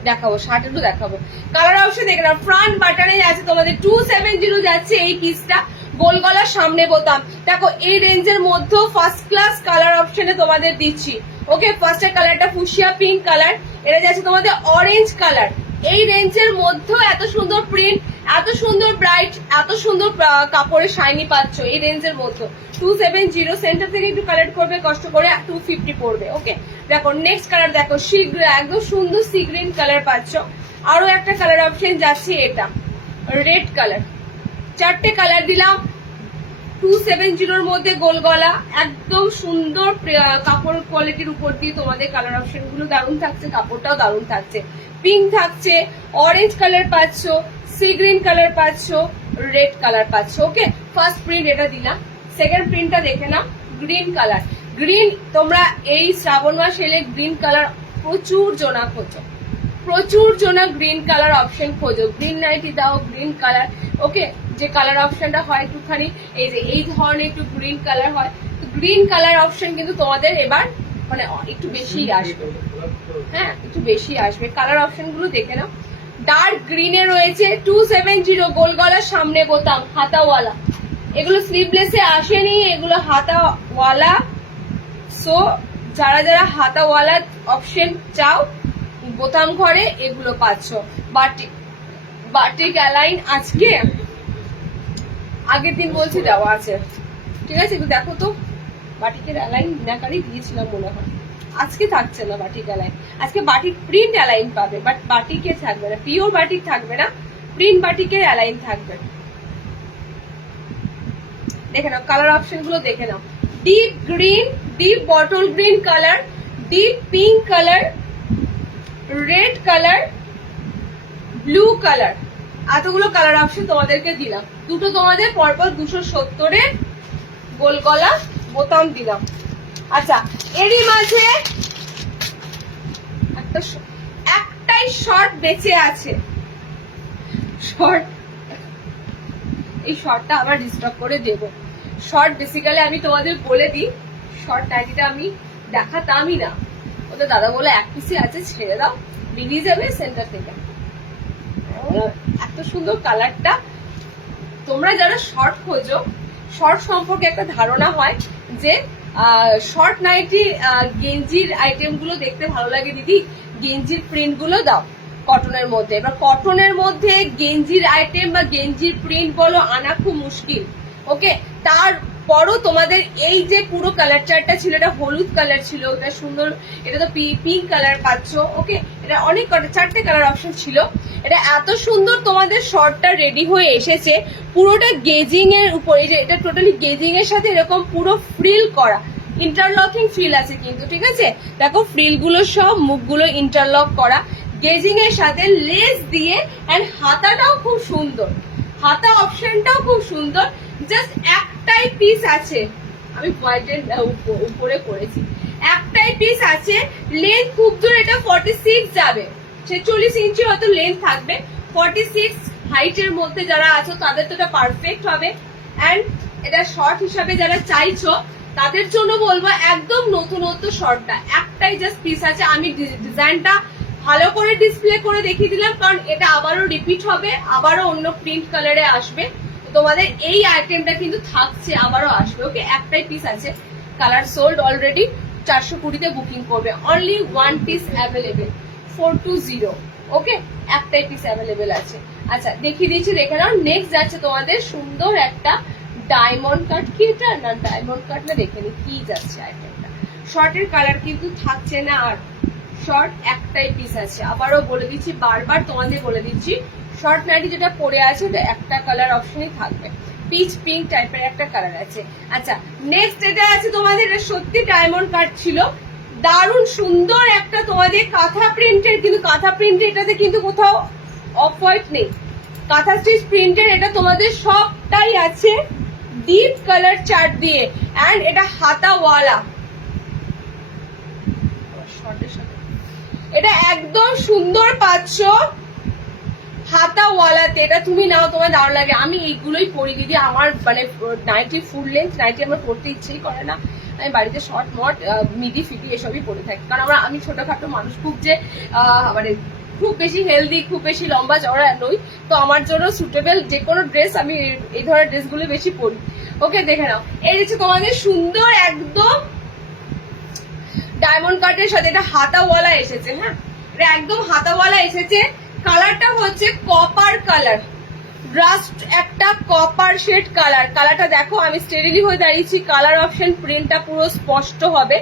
দেখাবো, শার্টেরও দেখাবো। কালার অপশন দেখে নাও, ফ্রন্ট বাটনে আছে তোমাদের 270 যাচ্ছে এই পিসটা, গোল গলার সামনে বোতাম। দেখো, এই রেঞ্জের মধ্যে ফার্স্ট ক্লাস কালার অপশনে তোমাদের দিচ্ছি। ওকে, ফার্স্টের কালারটা ফুশিয়া পিঙ্ক কালার, এটা যাচ্ছে তোমাদের অরেঞ্জ কালার। এই রেঞ্জের মধ্যে এত সুন্দর প্রিন্ট, এত সুন্দর ব্রাইট, এত সুন্দর কাপড়ের শাইনি পাচ্ছ এই রেঞ্জের মধ্যে। 270 সেন্টার থেকে একটু কালেক্ট করবে কষ্ট করে, 250 পড়বে। ওকে, দেখো নেক্সট কালার দেখো, একদম সুন্দর সি গ্রিন কালার পাচ্ছ। আরো একটা কালার অপশন যাচ্ছে, এটা রেড কালার। 4টে কালার দিলাম, 270 মধ্যে গোল গলা, একদম সুন্দর কাপড় কোয়ালিটির উপর দিয়ে তোমাদের কালার অপশন গুলো দারুণ থাকছে, কাপড়টাও দারুণ থাকছে। পিঙ্ক থাকছে, অরেঞ্জ কালার পাচ্ছ, সি গ্রিন কালার পাচ্ছ, রেড কালার পাচ্ছ। ওকে, ফার্স্ট প্রিন্ট এটা দিলাম। সেকেন্ড প্রিন্টটা দেখে নাও, গ্রিন কালার। গ্রিন তোমরা এই শ্রাবণ মাস এলে গ্রিন কালার প্রচুর জনা খোঁজো, প্রচুর জনা গ্রিন কালার অপশন খোঁজো। গ্রিন নাইটি দাও, গ্রিন কালার। ওকে, যে কালার অপশনটা হয় একটুখানি এই যে এই ধরনের একটু গ্রিন কালার হয়, তো গ্রিন কালার অপশন কিন্তু তোমাদের এবার মানে একটু বেশি আসবে, হ্যাঁ একটু বেশি আসবে। কালার অপশন গুলো দেখে নাও, ডার্ক গ্রিনে রয়েছে 270 গোল গলার সামনে বোতাম, হাতাওয়ালা। এগুলো স্লিভলেসে আসেনি, এগুলো হাতাওয়ালা। সো যারা যারা হাতাওয়ালা অপশন চাও বোতাম ঘরে, এগুলো পাচ্ছ। বাটিক, বাটিক অ্যালাইন আজকে আগের দিন বলছি দেওয়া আছে, ঠিক আছে? একটু দেখো তো, বাটিকের অ্যালাইন বিনাকারই দিয়েছিলাম মনে হয়, আজকে থাকছে না বাটিক অ্যালাইন। আজকে বাটিক প্রিন্ট অ্যালাইন পাবে, বাট বাটিকের থাকবে না, পিওর বাটিক থাকবে না, প্রিন্ট বাটিকের অ্যালাইন থাকবে। দেখে নাও কালার অপশন গুলো, দেখে নাও, deep green, deep bottle green colour, deep pink colour, red colour, blue colour, এতগুলো কালার অপশন তোমাদেরকে দিলাম। দুটো তোমাদের পরপর 270 গোল গলা বোতাম দিলাম। আচ্ছা, এরই মাঝে একটাই শর্ট বেঁচে আছে, শর্ট, এই শর্টটা আবার ডিস্টার্ব করে দেব। শর্ট বেসিক্যালি আমি তোমাদের বলে দিই, শর্ট নাইটিটা আমি দেখাতামই না, ওদের দাদা বলে এক পিসি আছে ছেড়ে দাও, বেরিয়ে যাবে সেন্টার থেকে। এত সুন্দর কালারটা, তোমরা যারা শর্ট খোঁজো, শর্ট সম্পর্কে একটা ধারণা হয় যে শর্ট নাইটি গেঞ্জির আইটেম গুলো দেখতে ভালো লাগে দিদি, গেঞ্জির প্রিন্ট গুলো দাও কটনের মধ্যে। এবার কটনের মধ্যে গেঞ্জির আইটেম বা গেঞ্জির প্রিন্ট বলো আনা খুব মুশকিল। ওকে, তারপরও তোমাদের এই যে পুরো কালার চার্টটা ছিল, এটা হলুদ কালার ছিল, এটা সুন্দর, এটা তো পিঙ্ক কালার পাচ্ছ। ওকে, এটা অনেক কটা 4টে কালার অপশন ছিল। এটা এত সুন্দর তোমাদের শর্টটা রেডি হয়ে এসেছে, পুরোটা গেজিং এর উপর। এই যে এটা টোটালি গেজিং এর সাথে এরকম পুরো ফ্রিল করা, ইন্টারলকিং ফ্রিল আছে কিন্তু, ঠিক আছে? দেখো ফ্রিল গুলো সব মুখগুলো ইন্টারলক করা, গেজিং এর সাথে লেস দিয়ে, এন্ড হাতাটাও খুব সুন্দর, হাতা অপশনটাও খুব সুন্দর। জাস্ট একটাই পিস আছে, আমি হোয়াইটের উপরে করেছি, একটাই পিস আছে। লেন্থ খুব দূর, এটা 46 যাবে, 46 ইঞ্চি হয়তো লেন্থ থাকবে। 46 হাইটের মধ্যে যারা আছো তাদের তো এটা পারফেক্ট হবে। এন্ড এটা শর্ট হিসাবে যারা চাইছো তাদের জন্য বলবো একদম নতুনত্ব শর্টটা, একটাই জাস্ট পিস আছে। আমি ডিজাইনটা ভালো করে ডিসপ্লে করে দেখিয়ে দিলাম, কারণ এটা আবারও রিপিট হবে, আবারও অন্য প্রিন্ট কালারে আসবে। তোমাদের এই আইটেমটা কিন্তু থাকছে, আবারও আসবে। ওকে, একটাই পিস আছে, কালার সোল্ড অলরেডি। 420-তে বুকিং করবে, অনলি 1 পিস অ্যাভেলেবেল, 420। ওকে, একটাই পিস অ্যাভেলেবেল আছে। আচ্ছা, দেখিয়ে দিচ্ছি, দেখে নাও। নেক্সট যাচ্ছে তোমাদের সুন্দর একটা ডায়মন্ড কাট। কি এটা? না ডায়মন্ড কাট না, দেখে নি কি যাচ্ছে আইটেমটা। শর্টের কালার কিন্তু থাকছে না, আর শর্ট একটাই পিস আছে। আবারও বলে দিচ্ছি, বারবার তোমাদের বলে দিচ্ছি, শর্ট নাইটি যেটা পরে আছে ওটা একটা কালার অপশনই থাকবে, পিচ পিঙ্ক টাইপের একটা কালার আছে। আচ্ছা, নেক্সট এটা আছে তোমাদের, এটা সত্যি ডায়মন্ড কাট ছিল, দারুণ সুন্দর একটা তোমাদের কাঁথা প্রিন্টের, কিন্তু কাঁথা প্রিন্টের এটাতে কিন্তু কোথাও অফ হোয়াইট নেই, কাঁথা স্টিচ প্রিন্টের। এটা তোমাদের সবটাই আছে ডিপ কালার চার্ট দিয়ে, এন্ড এটা হাতাওয়ালা, এটা একদম সুন্দর পাচ্ছ হাতাওয়ালাতে। এটা তুমি নাও, তোমার দারুণ লাগে। আমি এইগুলোই পরি দিদি, আমার মানে নাইটি ফুল লেন্থ নাইটি আমার পরতে ইচ্ছেই করে না। আমি বাড়িতে শর্ট মট মিডি ফিডি এসবই পরে থাকি, কারণ আমি ছোটখাটো মানুষ, খুব যে মানে খুব বেশি হেলদি, খুব বেশি লম্বা চওড়া নই, তো আমার জন্য সুটেবল যে কোনো ড্রেস আমি এই ধরনের ড্রেসগুলো বেশি পরি। ওকে, দেখে নাও, এই হচ্ছে তোমাদের সুন্দর একদম ডায়মন্ড কাটের সাথে এটা হাতাওয়ালা এসেছে। হ্যাঁ, এটা একদম হাতাওয়ালা এসেছে। কালারটা হচ্ছে কপার কালার, রাস্ট একটা কপার শেড কালার। কালারটা দেখো, আমি স্টেরিলি হয়ে দাঁড়িয়েছি, কালার অপশন প্রিন্টটা পুরো স্পষ্ট হবে।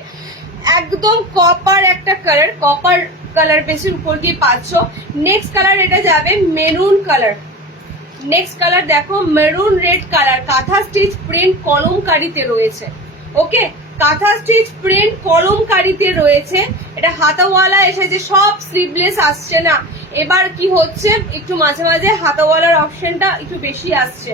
একদম কপার একটা কালার, কপার কালার বেশির উপর দিয়ে পাচ্ছ। নেক্সট কালার এটা যাবে মেরুন কালার। নেক্সট কালার দেখো মেরুন রেড কালার, কাঁথা স্টিচ প্রিন্ট কলমকারিতে রয়েছে। ওকে, কাঁথা স্টিচ প্রিন্ট কলমকারিতে রয়েছে। এটা হাতাওয়ালা এসেছে, সব স্লিভলেস আসছে না। এবার কি হচ্ছে, একটু মাঝে মাঝে হাতাওয়ালার অপশনটা একটু বেশি আসছে।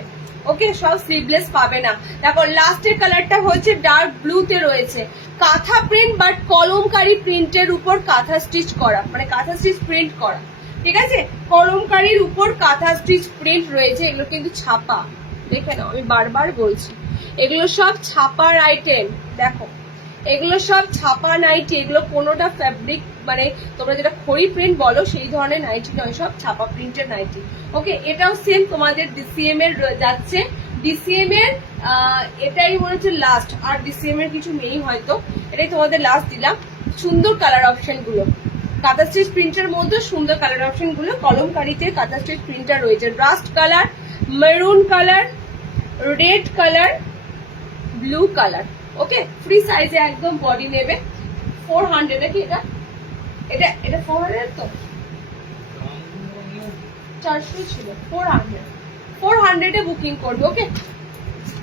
ওকে, সব স্লিভলেস পাবে না। দেখো লাস্টের কালারটা হচ্ছে ডার্ক ব্লুতে রয়েছে, কাঁথা প্রিন্ট বাট কলমকারি প্রিন্টের উপর কাঁথা স্টিচ করা, মানে কাঁথা স্টিচ প্রিন্ট করা, ঠিক আছে? কলমকারির উপর কাঁথা স্টিচ প্রিন্ট রয়েছে। এগুলো কিন্তু ছাপা, দেখে নাও, আমি বারবার বলছি, এগুলো সব ছাপার আইটেম। দেখো, এগুলো সব ছাপা নাইটি, এগুলো কোনোটা ফ্যাব্রিক মানে তোমরা যেটা খড়ি প্রিন্ট বলো সেই ধরনের নাইটি নয়, সব ছাপা প্রিন্টের নাইটি। ওকে, এটাও সেম তোমাদের ডিসিএম এর যাচ্ছে। ডিসিএম এর এটাই মনে হচ্ছে লাস্ট, আর ডিসিএম এর কিছু নেই হয়তো, এটাই তোমাদের লাস্ট দিলাম। সুন্দর কালার অপশন গুলো, কাঁথা স্টিচ প্রিন্টের মধ্যে সুন্দর কালার অপশন গুলো। কলমকারিতে কাঁথা স্টিচ প্রিন্টার রয়েছে, rust colour, maroon colour, red colour, blue colour. Okay, free সাইজে একদম বডি নেবে। 400 নাকি এটা? এটা এটা 400 তো, 400 ছিল, 400 বুকিং করবে। ওকে,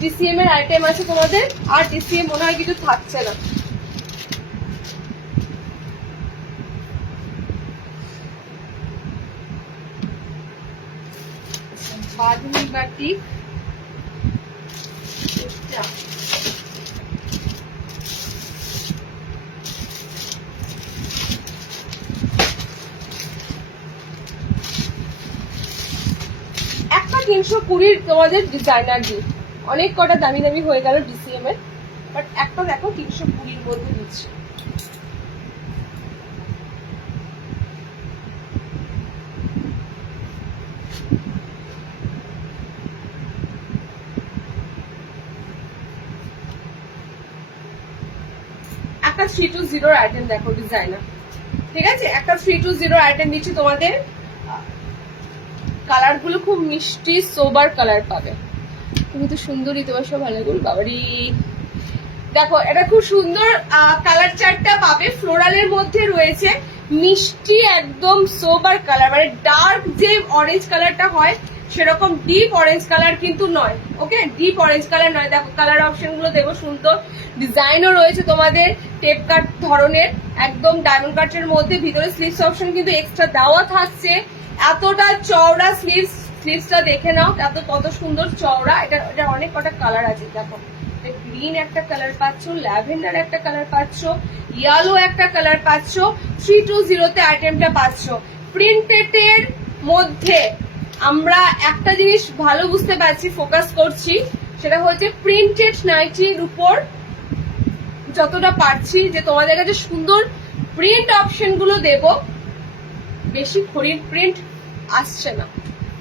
ডিসিএম এর আইটেম আছে তোমাদের, আর ডিসিএম মনে হয় কিছু থাকছে না। বাঁধনি বাটিক, একটা 320 তোমাদের ডিজাইনার দিই, অনেক কটা দামি দামি হয়ে গেল ডিসিএম এর, বাট একটা দেখো 320 মধ্যে দিচ্ছি। একটা 320 আইটেম দেখো ডিজাইনার, ঠিক আছে, একটা 320 আইটেম দিচ্ছি তোমাদের। কালার গুলো খুব মিষ্টি সোবার কালার পাবে। তুমি তো সুন্দরই, তোমার সব ভালো গুলো বাবারি। দেখো এটা খুব সুন্দর কালার চার্টটা পাবে, ফ্লোরালের মধ্যে রয়েছে মিষ্টি একদম সোবার কালার, মানে ডার্ক যে অরেঞ্জ কালারটা হয় সেরকম ডিপ অরেঞ্জ কালার কিন্তু নয়। ওকে, ডিপ অরেঞ্জ কালার নয়। দেখো কালার অপশন গুলো দেবো, সুন্দর ডিজাইনও রয়েছে তোমাদের টেপ কাট ধরনের, একদম ডায়মন্ড কাটের মধ্যে। ভিতরে স্লিভস অপশন কিন্তু এক্সট্রা দেওয়া থাকছে। এতটা চওড়া স্লিভসটা দেখে নাও, কত সুন্দর চওড়া। এটা অনেক কটা কালার আছে। দেখো গ্রিন একটা কালার পাচ্ছ, ল্যাভেন্ডার একটা কালার পাচ্ছ, ইয়েলো একটা কালার পাচ্ছ, 320 আইটেমটা পাচ্ছ। প্রিন্টেড মধ্যে আমরা একটা জিনিস ভালো বুঝতে পারছি, ফোকাস করছি, সেটা হচ্ছে প্রিন্টেড নাইটির উপর যতটা পারছি যে তোমাদের কাছে সুন্দর প্রিন্ট অপশন গুলো দেব। বেশি খড়ির প্রিন্ট আসছে না,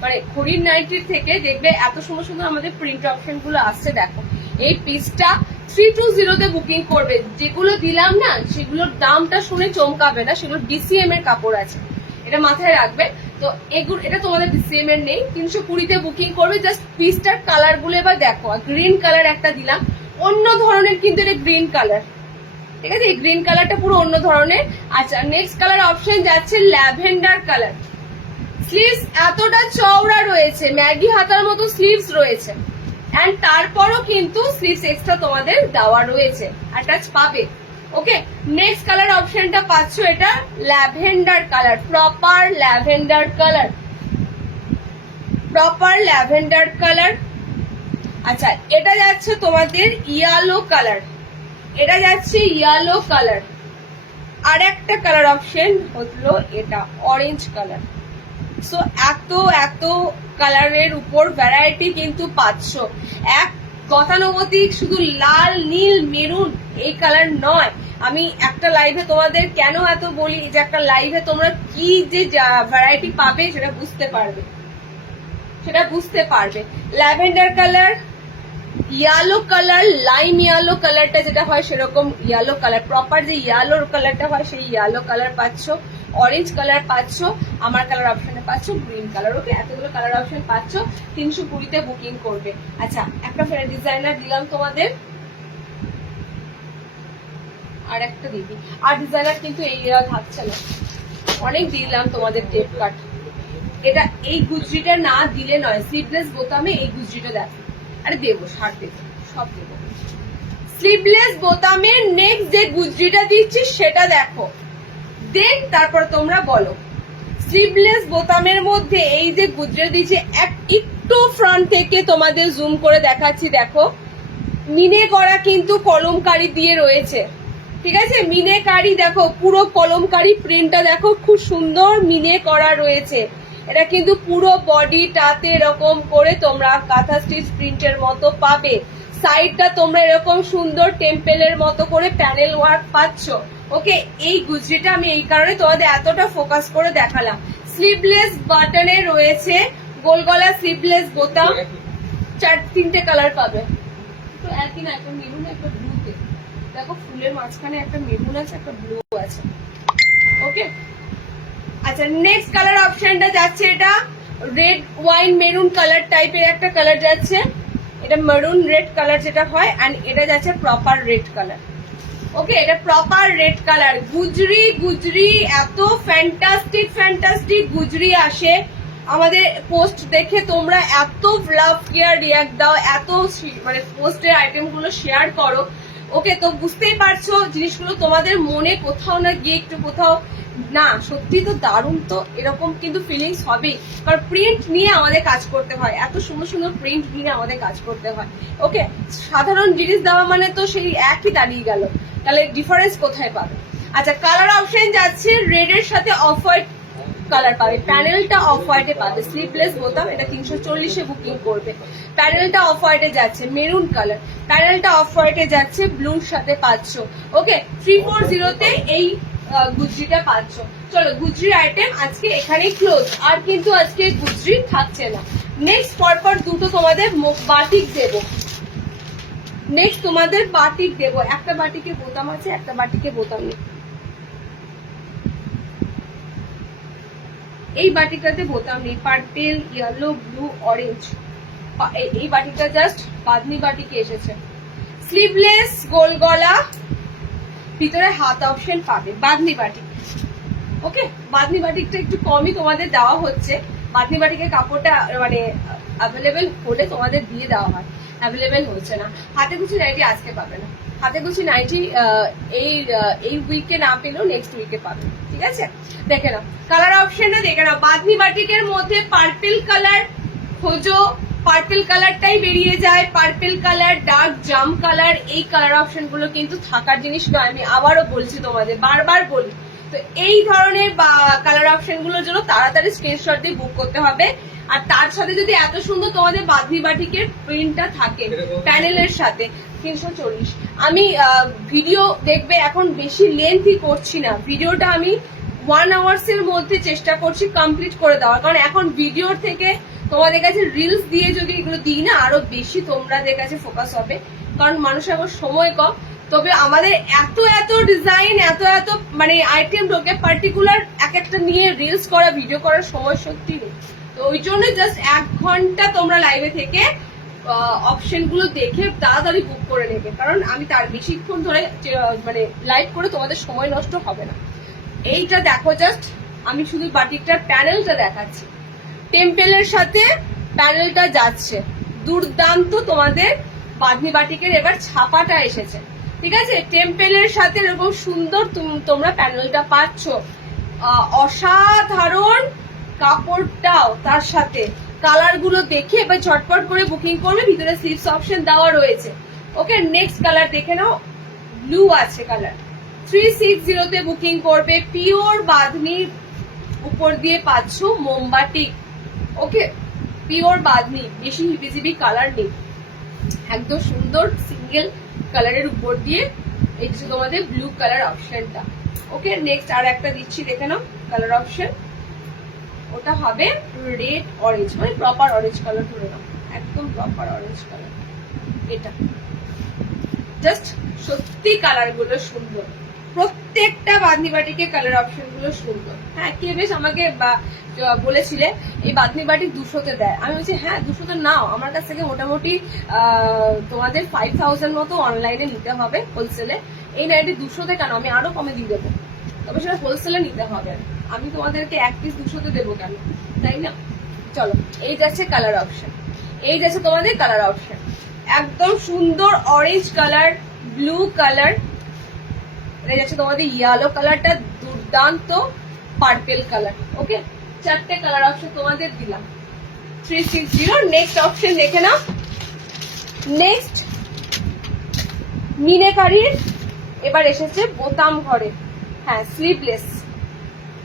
মানে খড়ির নাইটির থেকে দেখবে এত সুন্দর সুন্দর আমাদের প্রিন্ট অপশন গুলো আসছে। দেখো এই পিসটা 320 বুকিং করবে। যেগুলো দিলাম না সেগুলোর দামটা শুনে চমকাবে না, সেগুলো ডিসিএম এর কাপড় আছে, এটা মাথায় রাখবে। তো এগুলো এটা তোমাদের ডিসিএম এর নেই, 320 বুকিং করবে। জাস্ট পিসটার কালার গুলো এবার দেখো, গ্রিন কালার একটা দিলাম, অন্য ধরনের কিন্তু এটা গ্রিন কালার, ঠিক আছে, এই গ্রিন কালারটা পুরো অন্য ধরনের। আচ্ছা নেক্সট কালার অপশন যাচ্ছে ল্যাভেন্ডার কালার। স্লিভস এতটা চওড়া রয়েছে, ম্যাগি হাতার মতো স্লিভস রয়েছে, এন্ড তারপরও কিন্তু স্লিভস এক্সট্রা তোমাদের দেওয়া রয়েছে, অ্যাটাচ পাবে। ওকে, নেক্সট কালার অপশনটা পাচ্ছ এটা lavender colour, proper lavender colour, proper lavender colour. আচ্ছা এটা যাচ্ছে তোমাদের ইয়েলো কালার, এটা যাচ্ছে ইয়েলো কালার। আর একটা কালার অপশন হলো এটা অরেঞ্জ কালার। সো এত কালারের উপর ভ্যারাইটি কিন্তু পাচ্ছ। এক গতানুগতিক শুধু লাল নীল মেরুন এই কালার নয়। আমি একটা লাইভে তোমাদের কেন এত বলি যে একটা লাইভে তোমরা কি যে ভ্যারাইটি পাবে সেটা বুঝতে পারবে। Lavender colour, yellow colour, lime yellow কালারটা যেটা হয় সেরকম ইয়েলো কালার, প্রপার যে ইয়েলো কালারটা হয় সেই ইয়েলো কালার পাচ্ছ, অরেঞ্জ কালার পাচ্ছ, আমার কালার অপশনে পাচ্ছ গ্রিন কালার। ওকে, এতগুলো কালার অপশন পাচ্ছ, 320 বুকিং করবে। আচ্ছা একটা ডিজাইনার দিলাম তোমাদের, আর একটা দিদি, আর ডিজাইনার কিন্তু এই থাকছে না, অনেক দিলাম তোমাদের টেপ কাট। এটা এই গুজরিটা না দিলে নয়, স্লিভলেস বোতামে এই গুজরিটা দেখো, আরে দেবো, শার্ট দেবো, সব দেবো। স্লিভলেস বোতামে নেক্সট যে গুজরিটা দিচ্ছি সেটা দেখো, দেন তারপর তোমরা বলো। স্লিভলেস বোতামের মধ্যে এই যে গুজরি দিচ্ছে, একটু ফ্রন্ট থেকে তোমাদের জুম করে দেখাচ্ছি। দেখো মিনে করা কিন্তু কলমকারি দিয়ে রয়েছে, ঠিক আছে, মিনে কারি। দেখো পুরো কলমকারি প্রিন্টটা দেখো, খুব সুন্দর মিনে করা রয়েছে। এটা কিন্তু পুরো বডিটাতে এরকম করে তোমরা কাঁথা স্টিচ প্রিন্টের মতো পাবে। সাইডটা তোমরা এরকম সুন্দর টেম্পেলের মতো করে প্যানেল ওয়ার্ক পাচ্ছ। ওকে, এই গুজরিটা আমি এই কারণে তোমাদের এতটা ফোকাস করে দেখালাম। স্লিভলেস বাটনে রয়েছে গোল গলা স্লিভলেস বোতাম, 3টে কালার পাবে। তো একই না, একটা মেরুন একটা ব্লুতে, দেখো ফুলের মাঝখানে একটা মেরুন আছে, একটা ব্লু আছে। ওকে, আচ্ছা নেক্সট কালার অপশনটা যাচ্ছে এটা রেড ওয়াইন মেরুন কালার টাইপের একটা কালার যাচ্ছে, এটা মেরুন রেড কালার যেটা হয়, এন্ড এটা যাচ্ছে প্রপার রেড কালার। ওকে, এটা প্রপার রেড কালার। গুজরি এত ফ্যান্টাস্টিক গুজরি আসে আমাদের পোস্ট দেখে, তোমরা এত লাভ কেয়ার রিয়াক্ট দাও, এত মানে পোস্টের আইটেম গুলো শেয়ার করো। ওকে, তো বুঝতেই পারছো জিনিসগুলো তোমাদের মনে কোথাও না গিয়ে একটু কোথাও না, সত্যি তো দারুণ। তো এরকম কিন্তু ফিলিংস হবেই, কারণ প্রিন্ট নিয়ে আমাদের কাজ করতে হয়, এত সুন্দর সুন্দর প্রিন্ট নিয়ে আমাদের কাজ করতে হয়। ওকে, সাধারণ জিনিস দেওয়া মানে তো সেই একই দাঁড়িয়ে গেল, তাহলে ডিফারেন্স কোথায় পাবে? আচ্ছা কালার অপশন যাচ্ছে রেড এর সাথে অফ হোয়াইট কালার পাবে, প্যানেলটা অফ হোয়াইটে পাবে। স্লিভলেস বোতাম, এটা 340 বুকিং করবে। প্যানেলটা অফ হোয়াইটে যাচ্ছে মেরুন কালার, প্যানেলটা অফ হোয়াইটে যাচ্ছে ব্লুর সাথে পাচ্ছ। ওকে, 340 এই গুজরিটা পাচ্ছ। চলো গুজরি আইটেম আজকে এখানেই ক্লোজ, আর কিন্তু আজকে গুজরি থাকছে না। নেক্সট পরপর দুটো তোমাদের বাটিক দেবো, নেক্সট তোমাদের বাটিক দেবো, একটা বাটিকে বোতাম আছে, একটা বাটিকে বোতাম নেই। এই বাটিকটাতে বোতাম নেই, পার্পেল, ইয়েলো, ব্লু, অরেঞ্জ। এই বাটিকটা জাস্ট বাঁধনি বাটিকে এসেছে। স্লিভলেস, গোল গলা, ভিতরে হাত অপশন পাবে, বাঁধনি বাটিক। ওকে, বাঁধনি বাটিকটা একটু কমই তোমাদের দেওয়া হচ্ছে। বাঁধনি বাটিকের কাপড়টা মানে অ্যাভেলেবেল হলে তোমাদের দিয়ে দেওয়া হয়, অ্যাভেলেবেল হচ্ছে না। হাতে কুচি নাইটি আজকে পাবে না, হাতে কুচি নাইটি এই উইকে না পেলেও নেক্সট উইকে পাবে, ঠিক আছে? দেখে নাও কালার অপশনটা, দেখে নাও। বাঁধনি বাটিকের মধ্যে পার্পল কালার খোঁজো, পার্পল কালারটাই বেরিয়ে যায়। পার্পল কালার, ডার্ক জাম কালার, এই কালার অপশন গুলো কিন্তু থাকার জিনিস নয়, আমি আবারও বলছি তোমাদের, বারবার বলি। তো এই ধরনের কালার অপশন গুলোর জন্য তাড়াতাড়ি স্ক্রিনশট দিয়ে বুক করতে হবে। আর তার সাথে যদি এত সুন্দর তোমাদের বাঁধনি বাটিকের প্রিন্টটা থাকে প্যানেলের সাথে, 340। আমি ভিডিও দেখবে এখন বেশি লেন্থি করছি না, ভিডিওটা আমি 1 আওয়ার্স এর মধ্যে চেষ্টা করছি কমপ্লিট করে দেওয়ার, কারণ এখন ভিডিওর থেকে তোমাদের কাছে রিলস দিয়ে যদি এগুলো দিই না, আরো বেশি তোমাদের কাছে ফোকাস হবে, কারণ মানুষের এখন সময় কম। তবে আমাদের এত এত ডিজাইন, এত এত মানে আইটেম ঢোকে, পার্টিকুলার এক একটা নিয়ে রিলস করা, ভিডিও করার সময় সত্যি নেই। তো ওই জন্য জাস্ট 1 ঘন্টা তোমরা লাইভে থেকে অপশন গুলো দেখে তাড়াতাড়ি বুক করে নেবে, কারণ আমি তার বেশিক্ষণ ধরে মানে লাইভ করে তোমাদের সময় নষ্ট হবে না। এইটা দেখো জাস্ট, আমি শুধু বাটিকটার প্যানেলটা দেখাচ্ছি, টেম্পেলের সাথে প্যানেলটা যাচ্ছে, দুর্দান্ত তোমাদের বাঁধনি বাটিকের এবার ছাপাটা এসেছে, ঠিক আছে? টেম্পেলের সাথে এরকম সুন্দর তোমরা প্যানেলটা পাচ্ছ, অসাধারণ কাপড়টাও তার সাথে। কালার গুলো দেখে এবার ঝটপট করে বুকিং করবে, ভিতরে স্লিভস অপশন দেওয়া রয়েছে। ওকে, নেক্সট কালার দেখে নাও, ব্লু আছে কালার, 360 তে বুকিং করবে। পিওর বাঁধনির উপর দিয়ে পাচ্ছ মোমবাটিক। ওকে, পিওর বাঁধনি, বেশি হিবিজিবি কালার নেই, একদম সুন্দর সিঙ্গেল কালারের উপর দিয়ে এই যে তোমাদের ব্লু কালার অপশনটা। ওকে, নেক্সট আর একটা দিচ্ছি, দেখে নাও কালার অপশন, ওটা হবে রেড অরেঞ্জ, মানে প্রপার অরেঞ্জ কালার ধরে নাও, একদম প্রপার অরেঞ্জ কালার। এটা জাস্ট সত্যি কালার গুলো সুন্দর, প্রত্যেকটা বাঁধনি বাটিকের কালার অপশন গুলো সুন্দর। হ্যাঁ, কে বেশ আমাকে বলেছিলে এই বাঁধনি বাটিক 200-তে দেয়, আমি বলছি হ্যাঁ 200-তে নাও, আমার কাছ থেকে মোটামুটি তোমাদের 5000 মতো অনলাইনে নিতে হবে হোলসেলে। এই নাইটি 200-তে কেন, আমি আরো কমে দিয়ে দেবো, তবে সেটা হোলসেলে নিতে হবে, আমি তোমাদেরকে এক পিস 200-তে দেবো কেন, তাই না? চলো, এই যাচ্ছে কালার অপশন, এই যাচ্ছে তোমাদের কালার অপশন, একদম সুন্দর অরেঞ্জ কালার, ব্লু কালার, এটা যাচ্ছে তোমাদের ইয়েলো কালারটা, দুর্দান্ত পার্পেল কালার। ওকে, 4টে কালার অপশন তোমাদের দিলাম, 360। নেক্সট অপশন দেখে নাও, নেক্সট মিনাকারির এবার এসেছে বোতাম ঘরে, হ্যাঁ স্লিভলেস।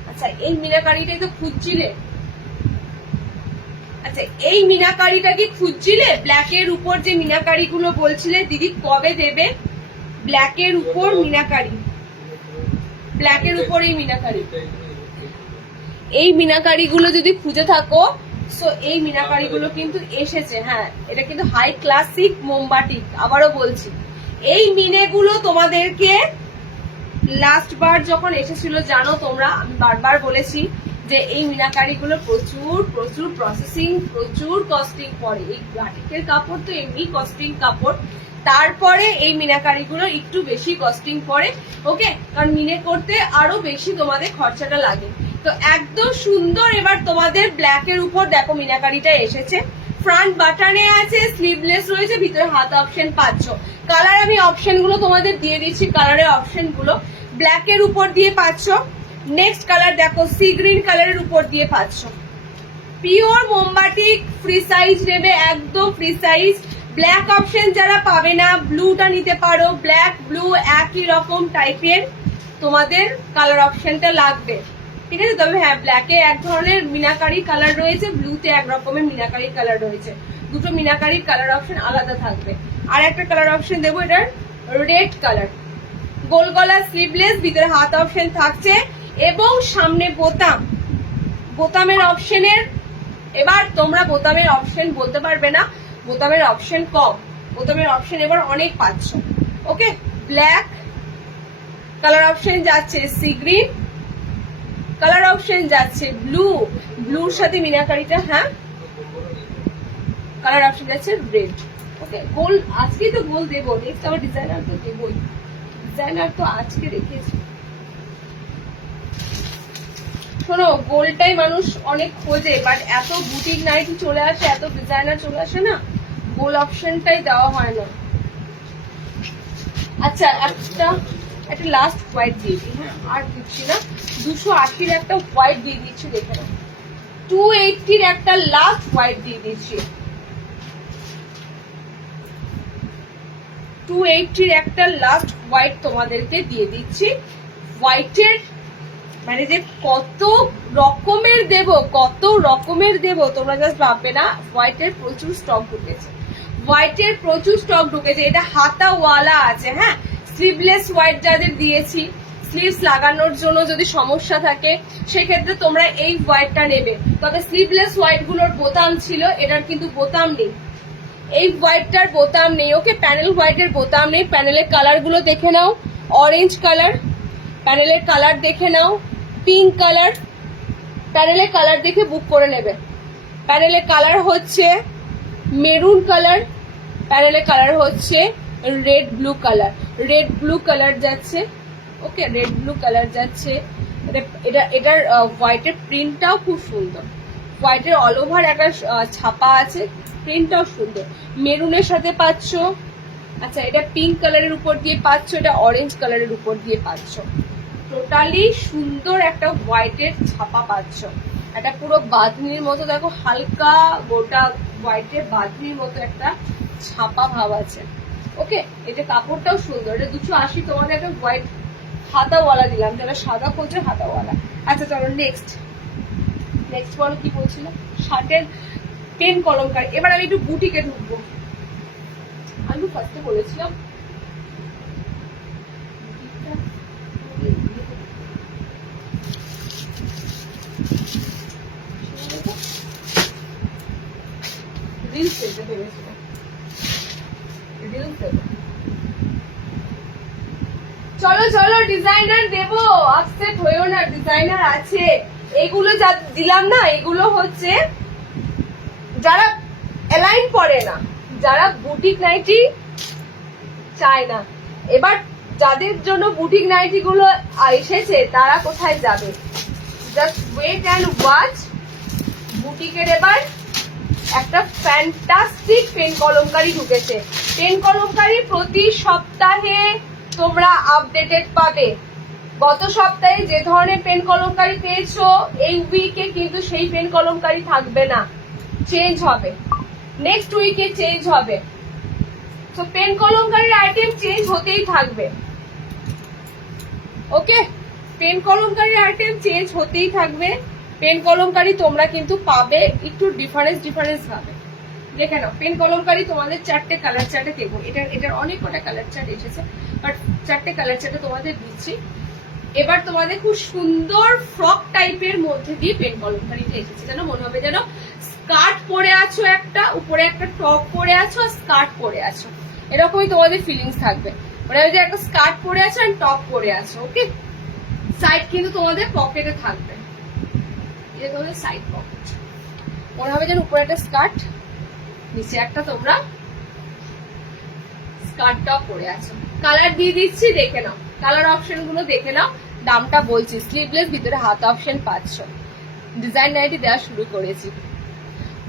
আচ্ছা, এই মিনাকারিটাই তো খুঁজছিলে, আচ্ছা এই মিনাকারিটা কি খুঁজছিলে? ব্ল্যাকের উপর যে মিনাকারি গুলো বলছিলে দিদি কবে দেবে, ব্ল্যাকের উপর মিনাকারি, ব্ল্যাকের উপর এই মিনাকারি, এই মিনাকারি গুলো যদি খুঁজে থাকো, সো এই মিনাকারি গুলো কিন্তু এসেছে। হ্যাঁ, এটা কিন্তু হাই ক্লাসিক মোমবাটিক, আবারও বলছি এই মিনেগুলো তোমাদেরকে লাস্ট বার যখন এসেছিল জানো তোমরা, আমি বারবার বলেছি যে এই মিনাকারি গুলো প্রচুর প্রচুর প্রসেসিং, প্রচুর কস্টিং পড়ে। এই বাটিকের কাপড় তো এমনি কস্টিং কাপড়, তারপরে এই মিনাকারি গুলো একটু বেশি কস্টিং পড়ে। ওকে, কারণ মিনে করতে আরো বেশি তোমাদের খরচাটা লাগে। তো একদম সুন্দর এবার তোমাদের ব্ল্যাকের উপর দেখো মিনাকারিটা এসেছে, ফ্রন্ট বাটনে আছে, স্লিভলেস রয়েছে, ভিতরে হাত অপশন পাচ্ছ। কালার আমি অপশন গুলো তোমাদের দিয়ে দিচ্ছি, কালারের অপশন গুলো ব্ল্যাকের উপর দিয়ে পাচ্ছ। নেক্সট কালার দেখো, সি গ্রিন কালারের উপর দিয়ে পাচ্ছ, পিওর মোমবাটিক, ফ্রি সাইজ নেবে, একদম ফ্রি সাইজ। ব্ল্যাক অপশন যারা পাবে না, ব্লুটা নিতে পারো, ব্ল্যাক ব্লু একই রকম টাইপের তোমাদের কালার অপশনটা লাগবে, ঠিক আছে? তবে হ্যাঁ, ব্ল্যাকে এক ধরনের মিনাকারি কালার রয়েছে, ব্লুতে এক রকমের মিনাকারি কালার রয়েছে, দুটো মিনাকারির কালার অপশন আলাদা থাকবে। আর একটা কালার অপশন দেবো, এটার রেড কালার, গোল গলা, স্লিভলেস, ভিতরে হাত অপশন থাকছে এবং সামনে বোতাম। বোতামের অপশনের এবার তোমরা বোতামের অপশন বলতে পারবে না, বোতামের অপশন কম, বোতামের অপশন এবার অনেক পাচ্ছ। ওকে, ব্ল্যাক কালার অপশন যাচ্ছে, সি গ্রিন কালার অপশন যাচ্ছে, ব্লু, ব্লুর সাথে মিনাকারিটা, হ্যাঁ কালার অপশন যাচ্ছে রেড। ওকে, গোল আজকেই তো গোল দেবো, নেক্সট আবার ডিজাইনার তো দেবই, ডিজাইনার তো আজকে রেখেছি। শোনো, গোলটাই মানুষ অনেক খোঁজে, বাট এত বুটিক নাইটি চলে আসে, এত ডিজাইনার চলে আসে না, গোল অপশনটাই দেওয়া হয় না। আচ্ছা, একটা লাস্ট হোয়াইট দিয়ে দিই, হ্যাঁ আর দিচ্ছি না। 280-র একটা হোয়াইট দিয়ে দিচ্ছি, দেখে নাও। 280-র একটা লাস্ট হোয়াইট দিয়ে দিচ্ছি, 280-র একটা লাস্ট হোয়াইট তোমাদেরকে দিয়ে দিচ্ছি। হোয়াইটের মানে যে কত রকমের দেব তোমরা জাস্ট ভাববে না। হোয়াইটের প্রচুর স্টক ঢুকেছে, এটা হাতাওয়ালা আছে, হ্যাঁ স্লিভলেস হোয়াইট যাদের দিয়েছি, স্লিভস লাগানোর জন্য যদি সমস্যা থাকে সেক্ষেত্রে তোমরা এই হোয়াইটটা নেবে। তবে স্লিভলেস হোয়াইট গুলোর বোতাম ছিল, এটার কিন্তু বোতাম নেই, এই হোয়াইটটার বোতাম নেই। ওকে, প্যানেল হোয়াইটের বোতাম নেই। প্যানেলের কালার গুলো দেখে নাও, অরেঞ্জ কালার, প্যানেলের কালার দেখে নাও, পিঙ্ক কালার, প্যানেলের কালার দেখে বুক করে নেবে। প্যানেলের কালার হচ্ছে মেরুন কালার, প্যানেলের কালার হচ্ছে রেড ব্লু কালার যাচ্ছে। ওকে, রেড ব্লু কালার যাচ্ছে। এটার হোয়াইটের প্রিন্টটাও খুব সুন্দর, হোয়াইটের অল ওভার একটা ছাপা আছে, প্রিন্টটাও সুন্দর। মেরুনের সাথে পাচ্ছ। আচ্ছা, এটা পিঙ্ক কালারের উপর দিয়ে পাচ্ছ, এটা অরেঞ্জ কালারের উপর দিয়ে পাচ্ছ। টোটালি সুন্দর একটা হোয়াইটের ছাপা পাচ্ছ। এটা পুরো বাঁধনির মতো, দেখো হালকা গোটা হোয়াইটের বাঁধনির মতো একটা ছাপা ভাব আছে। ওকে, এটা কাপড়টাও সুন্দর। এটা 280, তোমাদের একটা হোয়াইট হাতাওয়ালা দিলাম, যারা সাদা খোঁজে হাতাওয়ালা। আচ্ছা চলো নেক্সট বলো কি বলছিল, শার্টের পেন কলমকারি। এবার আমি একটু বুটিকে ঢুকবো। আমি ফার্স্টে বলেছিলাম রিলস পেতে ভেবেছিলাম, রিলস দেবো। চলো ডিজাইনার দেবো, আপসেট হয়েও না, ডিজাইনার আছে। এগুলো যা দিলাম না, এগুলো হচ্ছে যারা অ্যালাইন করে না, যারা বুটিক নাইটি চায় না। এবার যাদের জন্য বুটিক নাইটি গুলো এসেছে তারা কোথায় যাবে, জাস্ট ওয়েট অ্যান্ড ওয়াচ। বুটিকের এবার একটা ফ্যান্টাস্টিক পেন কলমকারি ঢুকেছে। পেন কলমকারি প্রতি সপ্তাহে তোমরা আপডেটেড পাবে। গত সপ্তাহে যে ধরনের পেন কলমকারি পেয়েছো, এই উইকে কিন্তু সেই পেন কলমকারি থাকবে না, চেঞ্জ হবে, নেক্সট উইকে চেঞ্জ হবে। তো পেন কলমকারির আইটেম চেঞ্জ হতেই থাকবে। ওকে, পেন কলমকারির আইটেম চেঞ্জ হতেই থাকবে। পেন কলমকারি তোমরা কিন্তু পাবে একটু ডিফারেন্স ভাবে। দেখে নাও, পেন কলমকারি তোমাদের 4টে কালার চার্টে দেবো। এটার অনেক কটা কালার চার্ট এসেছে, বাট 4টে কালার চার্টে তোমাদের দিচ্ছি। এবার তোমাদের খুব সুন্দর ফ্রক টাইপের মধ্যে দিয়ে পেন কলমকারিটা এসেছে, যেন মনে হবে যেন স্কার্ট পরে আছো, একটা উপরে একটা টপ পরে আছো আর স্কার্ট পরে আছো, এরকমই তোমাদের ফিলিংস থাকবে। মনে হবে যে একটা স্কার্ট পরে আছো আর টপ পরে আছো। ওকে, সাইড কিন্তু তোমাদের পকেটে থাকবে, এটা তোমাদের সাইড পকেট। মনে হবে যেন উপরে একটা স্কার্ট, নিচে একটা তোমরা স্কার্টটাও পরে আছো। কালার দিয়ে দিচ্ছি, দেখে নাও, কালার অপশন গুলো দেখে নাও। দামটা বলছি, স্লিভলেস, ভিতরে হাত অপশন পাচ্ছ। ডিজাইন নাইটি দেওয়া শুরু করেছি।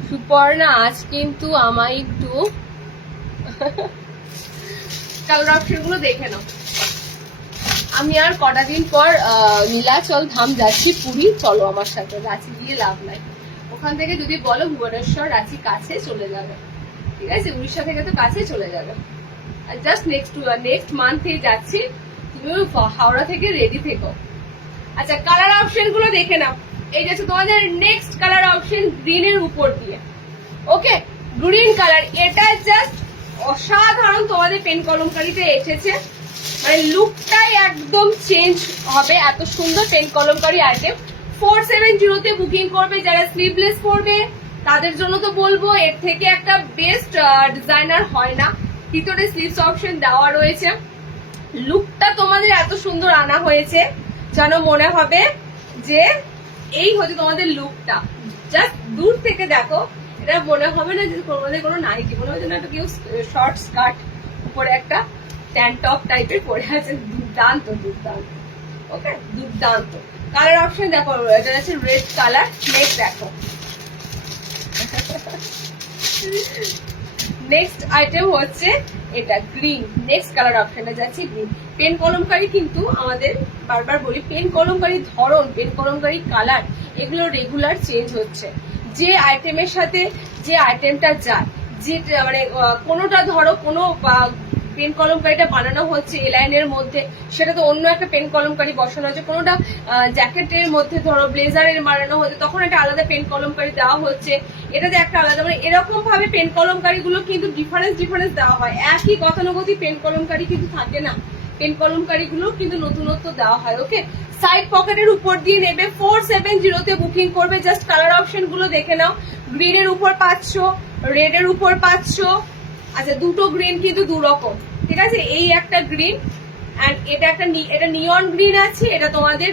সুপর্ণা আজ কিন্তু আমায় একটু কালার অপশন গুলো দেখে নাও। আমি আর কটা দিন পর নীলাচল ধাম যাচ্ছি, পুরী, চলো আমার সাথে। রাঁচি গিয়ে লাভ নাই, ওখান থেকে যদি বলো ভুবনেশ্বর, রাঁচি কাছে চলে যাবে, ঠিক আছে, উড়িষ্যা থেকে তো কাছে চলে যাবে। জাস্ট নেক্সট মান্থে যাচ্ছি, তুমি হাওড়া থেকে রেডি থেকো। আচ্ছা, কালার অপশন গুলো দেখে নাও। এই যাচ্ছে তোমাদের নেক্সট কালার অপশন, গ্রিনের উপর দিয়ে। ওকে, গ্রিন কালার, এটা জাস্ট অসাধারণ তোমাদের পেন কলমকারিতে এসেছে, মানে লুকটাই একদম চেঞ্জ হবে। এত সুন্দর পেন কলমকারি আইটেম 470 তে বুকিং করবে। যারা স্লিভলেস পরবে তাদের জন্য তো বলবো, এর থেকে একটা বেস্ট ডিজাইনার হয় না। ভিতরে স্লিভস অপশন দেওয়া রয়েছে। লুকটা তোমাদের এত সুন্দর আনা হয়েছে যেন মনে হবে যে এই হচ্ছে তোমাদের লুকটা। জাস্ট দূর থেকে দেখো, এটা মনে হবে না যে তোমাদের কোনো নাইটি, মনে হয় যেন একটা কেউ শর্ট স্কার্ট উপরে একটা ট্যান টপ টাইপের পরে আছে। দুর্দান্ত দুর্দান্ত, ওকে দুর্দান্ত। কালার অপশন দেখো, এটা আছে রেড কালার। নেক্সট দেখো, নেক্সট আইটেম হচ্ছে এটা গ্রিন। নেক্সট কালার অপশনটা যাচ্ছে গ্রিন। পেন কলমকারি কিন্তু আমাদের বারবার বলি, পেন কলমকারি ধরন, পেন কলমকারি কালার এগুলো রেগুলার চেঞ্জ হচ্ছে। যে আইটেমের সাথে যে আইটেমটা যায়, যে মানে কোনোটা ধরো কোনো পেন কলমকারিটা বানানো হচ্ছে এ লাইনের মধ্যে, সেটা তো অন্য একটা পেন কলমকারি বসানো হচ্ছে। কোনোটা জ্যাকেটের মধ্যে ধরো ব্লেজারের বানানো হচ্ছে, তখন একটা আলাদা পেন কলমকারি দেওয়া হচ্ছে, এটাতে একটা আলাদা, মানে এরকম ভাবে পেন কলমকারি গুলো কিন্তু ডিফারেন্স দেওয়া হয়। একই গতানুগতিক পেন কলমকারি কিন্তু থাকে না, পেন কলমকারি গুলো কিন্তু নতুনত্ব দেওয়া হয়। ওকে, সাইড পকেটের উপর দিয়ে নেবে 470 তে বুকিং করবে। জাস্ট কালার অপশন গুলো দেখে নাও। গ্রিনের উপর 500, রেড এর উপর 500। আচ্ছা, দুটো গ্রিন কিন্তু দু রকম, ঠিক আছে? এই একটা গ্রিন এন্ড এটা একটা, এটা নিয়ন গ্রিন আছে, এটা তোমাদের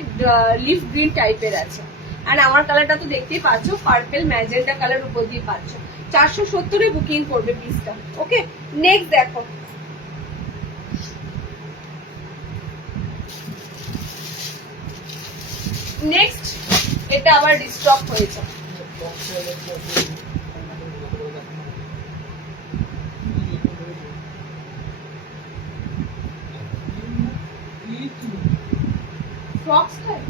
লিফ গ্রিন টাইপের আছে। এন্ড আমার কালারটা তো দেখতেই পাচ্ছ, পার্পল ম্যাজেন্টা কালার উপর দিয়ে পাচ্ছ। 470 এ বুকিং করবে পিসটা। ওকে, নেক্সট দেখো, নেক্সট এটা আবার রিস্টক হয়েছে। ফ্রক স্টাইল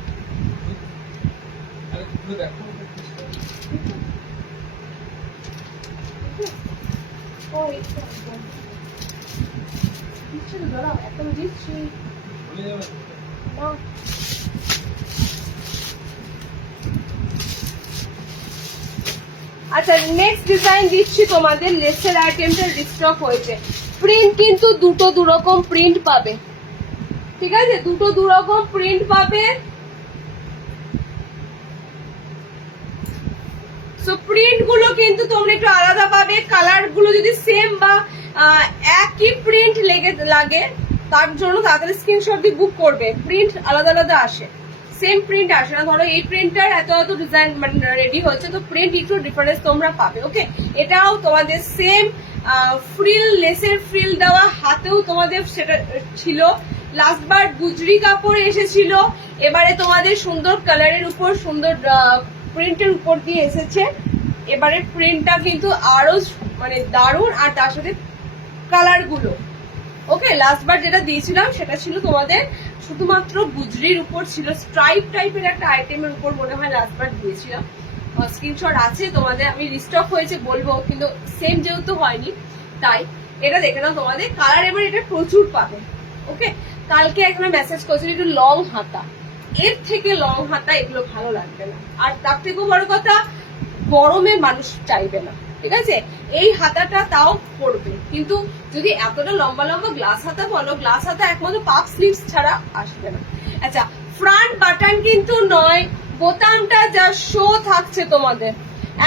দাঁড়াও, একটা দিচ্ছি। আচ্ছা, নেক্সট ডিজাইন দিচ্ছি তোমাদের। লেসের আইটেমটা রিস্টক হয়েছে। প্রিন্ট কিন্তু দুটো দুরকম প্রিন্ট পাবে, ঠিক আছে? দুটো দুরকম প্রিন্ট পাবে। সো প্রিন্ট গুলো কিন্তু তোমরা একটু আলাদা পাবে। কালার গুলো যদি সেম বা একই প্রিন্ট লাগে, তার জন্য তাড়াতাড়ি স্ক্রিনশট দিয়ে বুক করবে। প্রিন্ট আলাদা আলাদা আসে, সেম প্রিন্ট আসে না। ধরো এই প্রিন্টার এত এত ডিজাইন মানে রেডি হচ্ছে, তো প্রিন্ট একটু ডিফারেন্স তোমরা পাবে। ওকে, এটাও তোমাদের সেম ফ্রিল, লেসের ফ্রিল দেওয়া, হাতেও তোমাদের সেটা ছিল। লাস্ট বার গুজরি কাপড় এসেছিল, এবারে তোমাদের সুন্দর কালারের উপর সুন্দর প্রিন্টের উপর দিয়ে এসেছে। এবারে প্রিন্টটা কিন্তু আরো মানে দারুণ, আর তার সাথে কালার গুলো। ওকে, লাস্ট বার যেটা দিয়েছিলাম সেটা ছিল তোমাদের শুধুমাত্র গুজরির উপর ছিল, স্ট্রাইপ টাইপের একটা আইটেমের উপর মনে হয় লাস্ট বার দিয়েছিলাম। স্ক্রিনশট আছে তোমাদের, আমি রিস্টক হয়েছে বলবো, কিন্তু সেম যেহেতু হয়নি তাই এটা দেখে নাও। তোমাদের কালার এবার এটা প্রচুর পাবে। ওকে, কালকে একবার মেসেজ করেছিল একটু লং হাতা, এর থেকে লং হাতা এগুলো ভালো লাগবে না। আর তার থেকেও বড় কথা, গরমে মানুষ চাইবে না, ঠিক আছে? এই হাতাটা তাও পড়বে, কিন্তু যদি এতটা লম্বা লম্বা গ্লাস হাতা বলো, গ্লাস হাতা একমাত্র পাফ স্লিভস ছাড়া আসবে না। আচ্ছা, ফ্রন্ট বাটন কিন্তু নয়, বোতামটা যা শো থাকছে তোমাদের,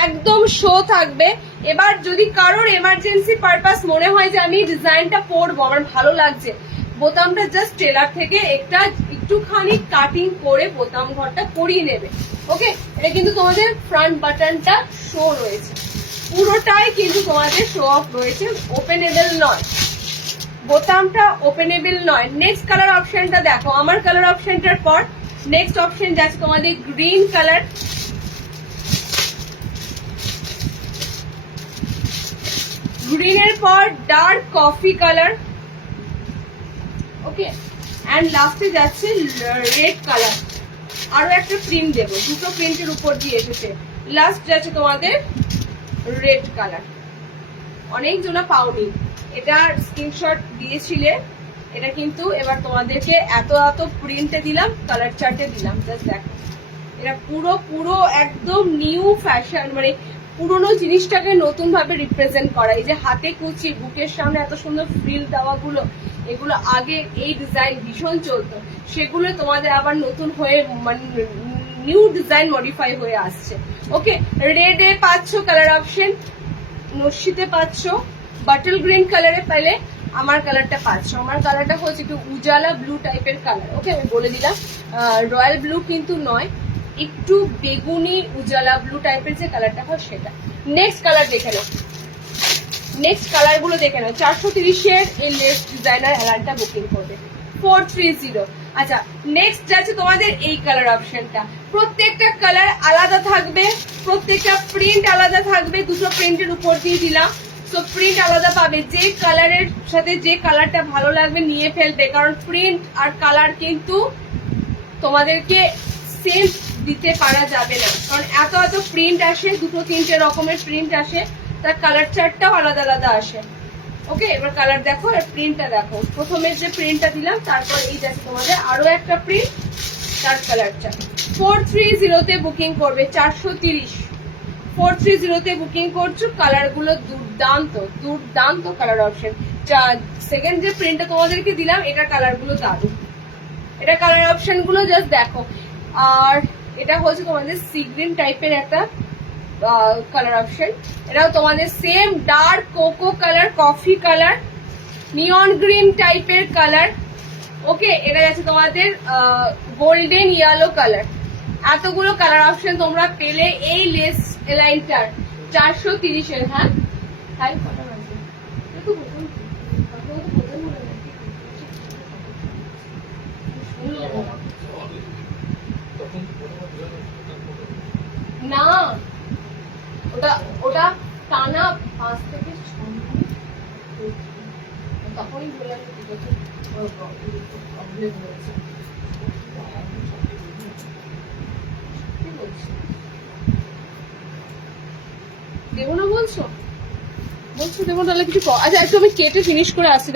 একদম শো থাকবে। এবার যদি কারোর এমার্জেন্সি পারপাস মনে হয় যে আমি ডিজাইনটা পরবো, আমার ভালো লাগছে, বোতামটা জাস্ট টেলার থেকে একটুখানি কাটিং করে বোতাম ঘরটা করিয়ে নেবে। ওকে, এটা কিন্তু তোমাদের ফ্রন্ট বাটনটা শো রয়েছে, পুরোটাই কিন্তু তোমাদের শো অফ রয়েছে, ওপেনেবল নয়, বোতামটা ওপেনেবল নয়। নেক্সট কালার অপশনটা দেখো, আমার কালার অপশনটার পর নেক্সট অপশন যাচ্ছে তোমাদের গ্রিন কালার। গ্রিনের পর dark coffee colour. Okay, and লাস্টে যাচ্ছে রেড কালার। আরো একটা প্রিন্ট দেবো, দুটো প্রিন্টের উপর দিয়ে এসেছে। লাস্ট যাচ্ছে তোমাদের রেড কালার। অনেক জনা পাওনি, এটা স্ক্রিনশট দিয়েছিলে, এটা কিন্তু এবার তোমাদেরকে এত এত প্রিন্টে দিলাম, কালার চার্টে দিলাম। জাস্ট দেখো, এটা পুরো পুরো একদম নিউ ফ্যাশন, মানে পুরোনো জিনিসটাকে নতুন ভাবে রিপ্রেজেন্ট করা। এই যে হাতে কুচি, বুকের সামনে এত সুন্দর ফ্রিল দেওয়া গুলো, এগুলো আগে এই ডিজাইন ভীষণ চলতো, সেগুলো তোমাদের আবার নতুন হয়ে মানে নিউ ডিজাইন মডিফাই হয়ে আসছে। ওকে, রেডে পাচ্ছ কালার অপশন, নস্যিতে পাচ্ছ, বাটল গ্রিন কালারে পেলে আমার কালারটা পাচ্ছ। আমার কালারটা হচ্ছে একটু উজালা ব্লু টাইপের কালার। ওকে, আমি বলে দিলাম রয়্যাল ব্লু কিন্তু নয়, একটু বেগুনি উজালা ব্লু টাইপের যে কালারটা হয় সেটা। নেক্সট কালার দেখে নাও, নেক্সট কালার গুলো দেখে নাও। 430-এর এই লেস ডিজাইনার অ্যালানটা বুকিং করবে 430। আচ্ছা, নেক্সট যাচ্ছে তোমাদের এই কালার অপশনটা। প্রত্যেকটা কালার আলাদা থাকবে, প্রত্যেকটা প্রিন্ট আলাদা থাকবে। দুটো প্রিন্টের উপর দিয়ে দিলাম, তো প্রিন্ট আলাদা পাবে। যে কালারের সাথে যে কালারটা ভালো লাগবে নিয়ে ফেলবে, কারণ প্রিন্ট আর কালার কিন্তু তোমাদেরকে সেম দিতে পারা যাবে না, কারণ এত এত প্রিন্ট আসে, দুটো তিনটে রকমের প্রিন্ট আসে, তার কালার চার্টটাও আলাদা আলাদা আসে। ওকে, এবার কালার দেখো আর প্রিন্টটা দেখো। প্রথমে যে প্রিন্টটা দিলাম, তারপর এই দেখো তোমাদের আরো একটা প্রিন্ট, তার কালার চার্ট। 430-তে বুকিং করবে 430, 430-তে বুকিং করছো। কালার গুলো দুর্দান্ত দুর্দান্ত কালার অপশন। সেকেন্ড যে প্রিন্টটা তোমাদেরকে দিলাম, এটা কালার গুলো দারুণ, এটা কালার অপশন গুলো জাস্ট দেখো। আর এটা হচ্ছে তোমাদের সি গ্রিন টাইপের একটা কালার অপশন। এটাও তোমাদের same dark cocoa colour, coffee colour, নিয়ন গ্রিন টাইপের কালার। ওকে, এটা যাচ্ছে তোমাদের গোল্ডেন ইয়েলো কালার। এতগুলো কালার অপশন তোমরা পেলে এই লেস লাইনটার 430-এর। হ্যাঁ, তাই কটা বাজে? না, ওটা ওটা টানা 5 থেকে 6 মিনিট, তখনই বললাম প্রবলেম হয়েছে। দেবো না বলছো, বলছো দেবো, তাহলে কিছু। আচ্ছা, একটু আমি কেটে ফিনিশ করে আসি।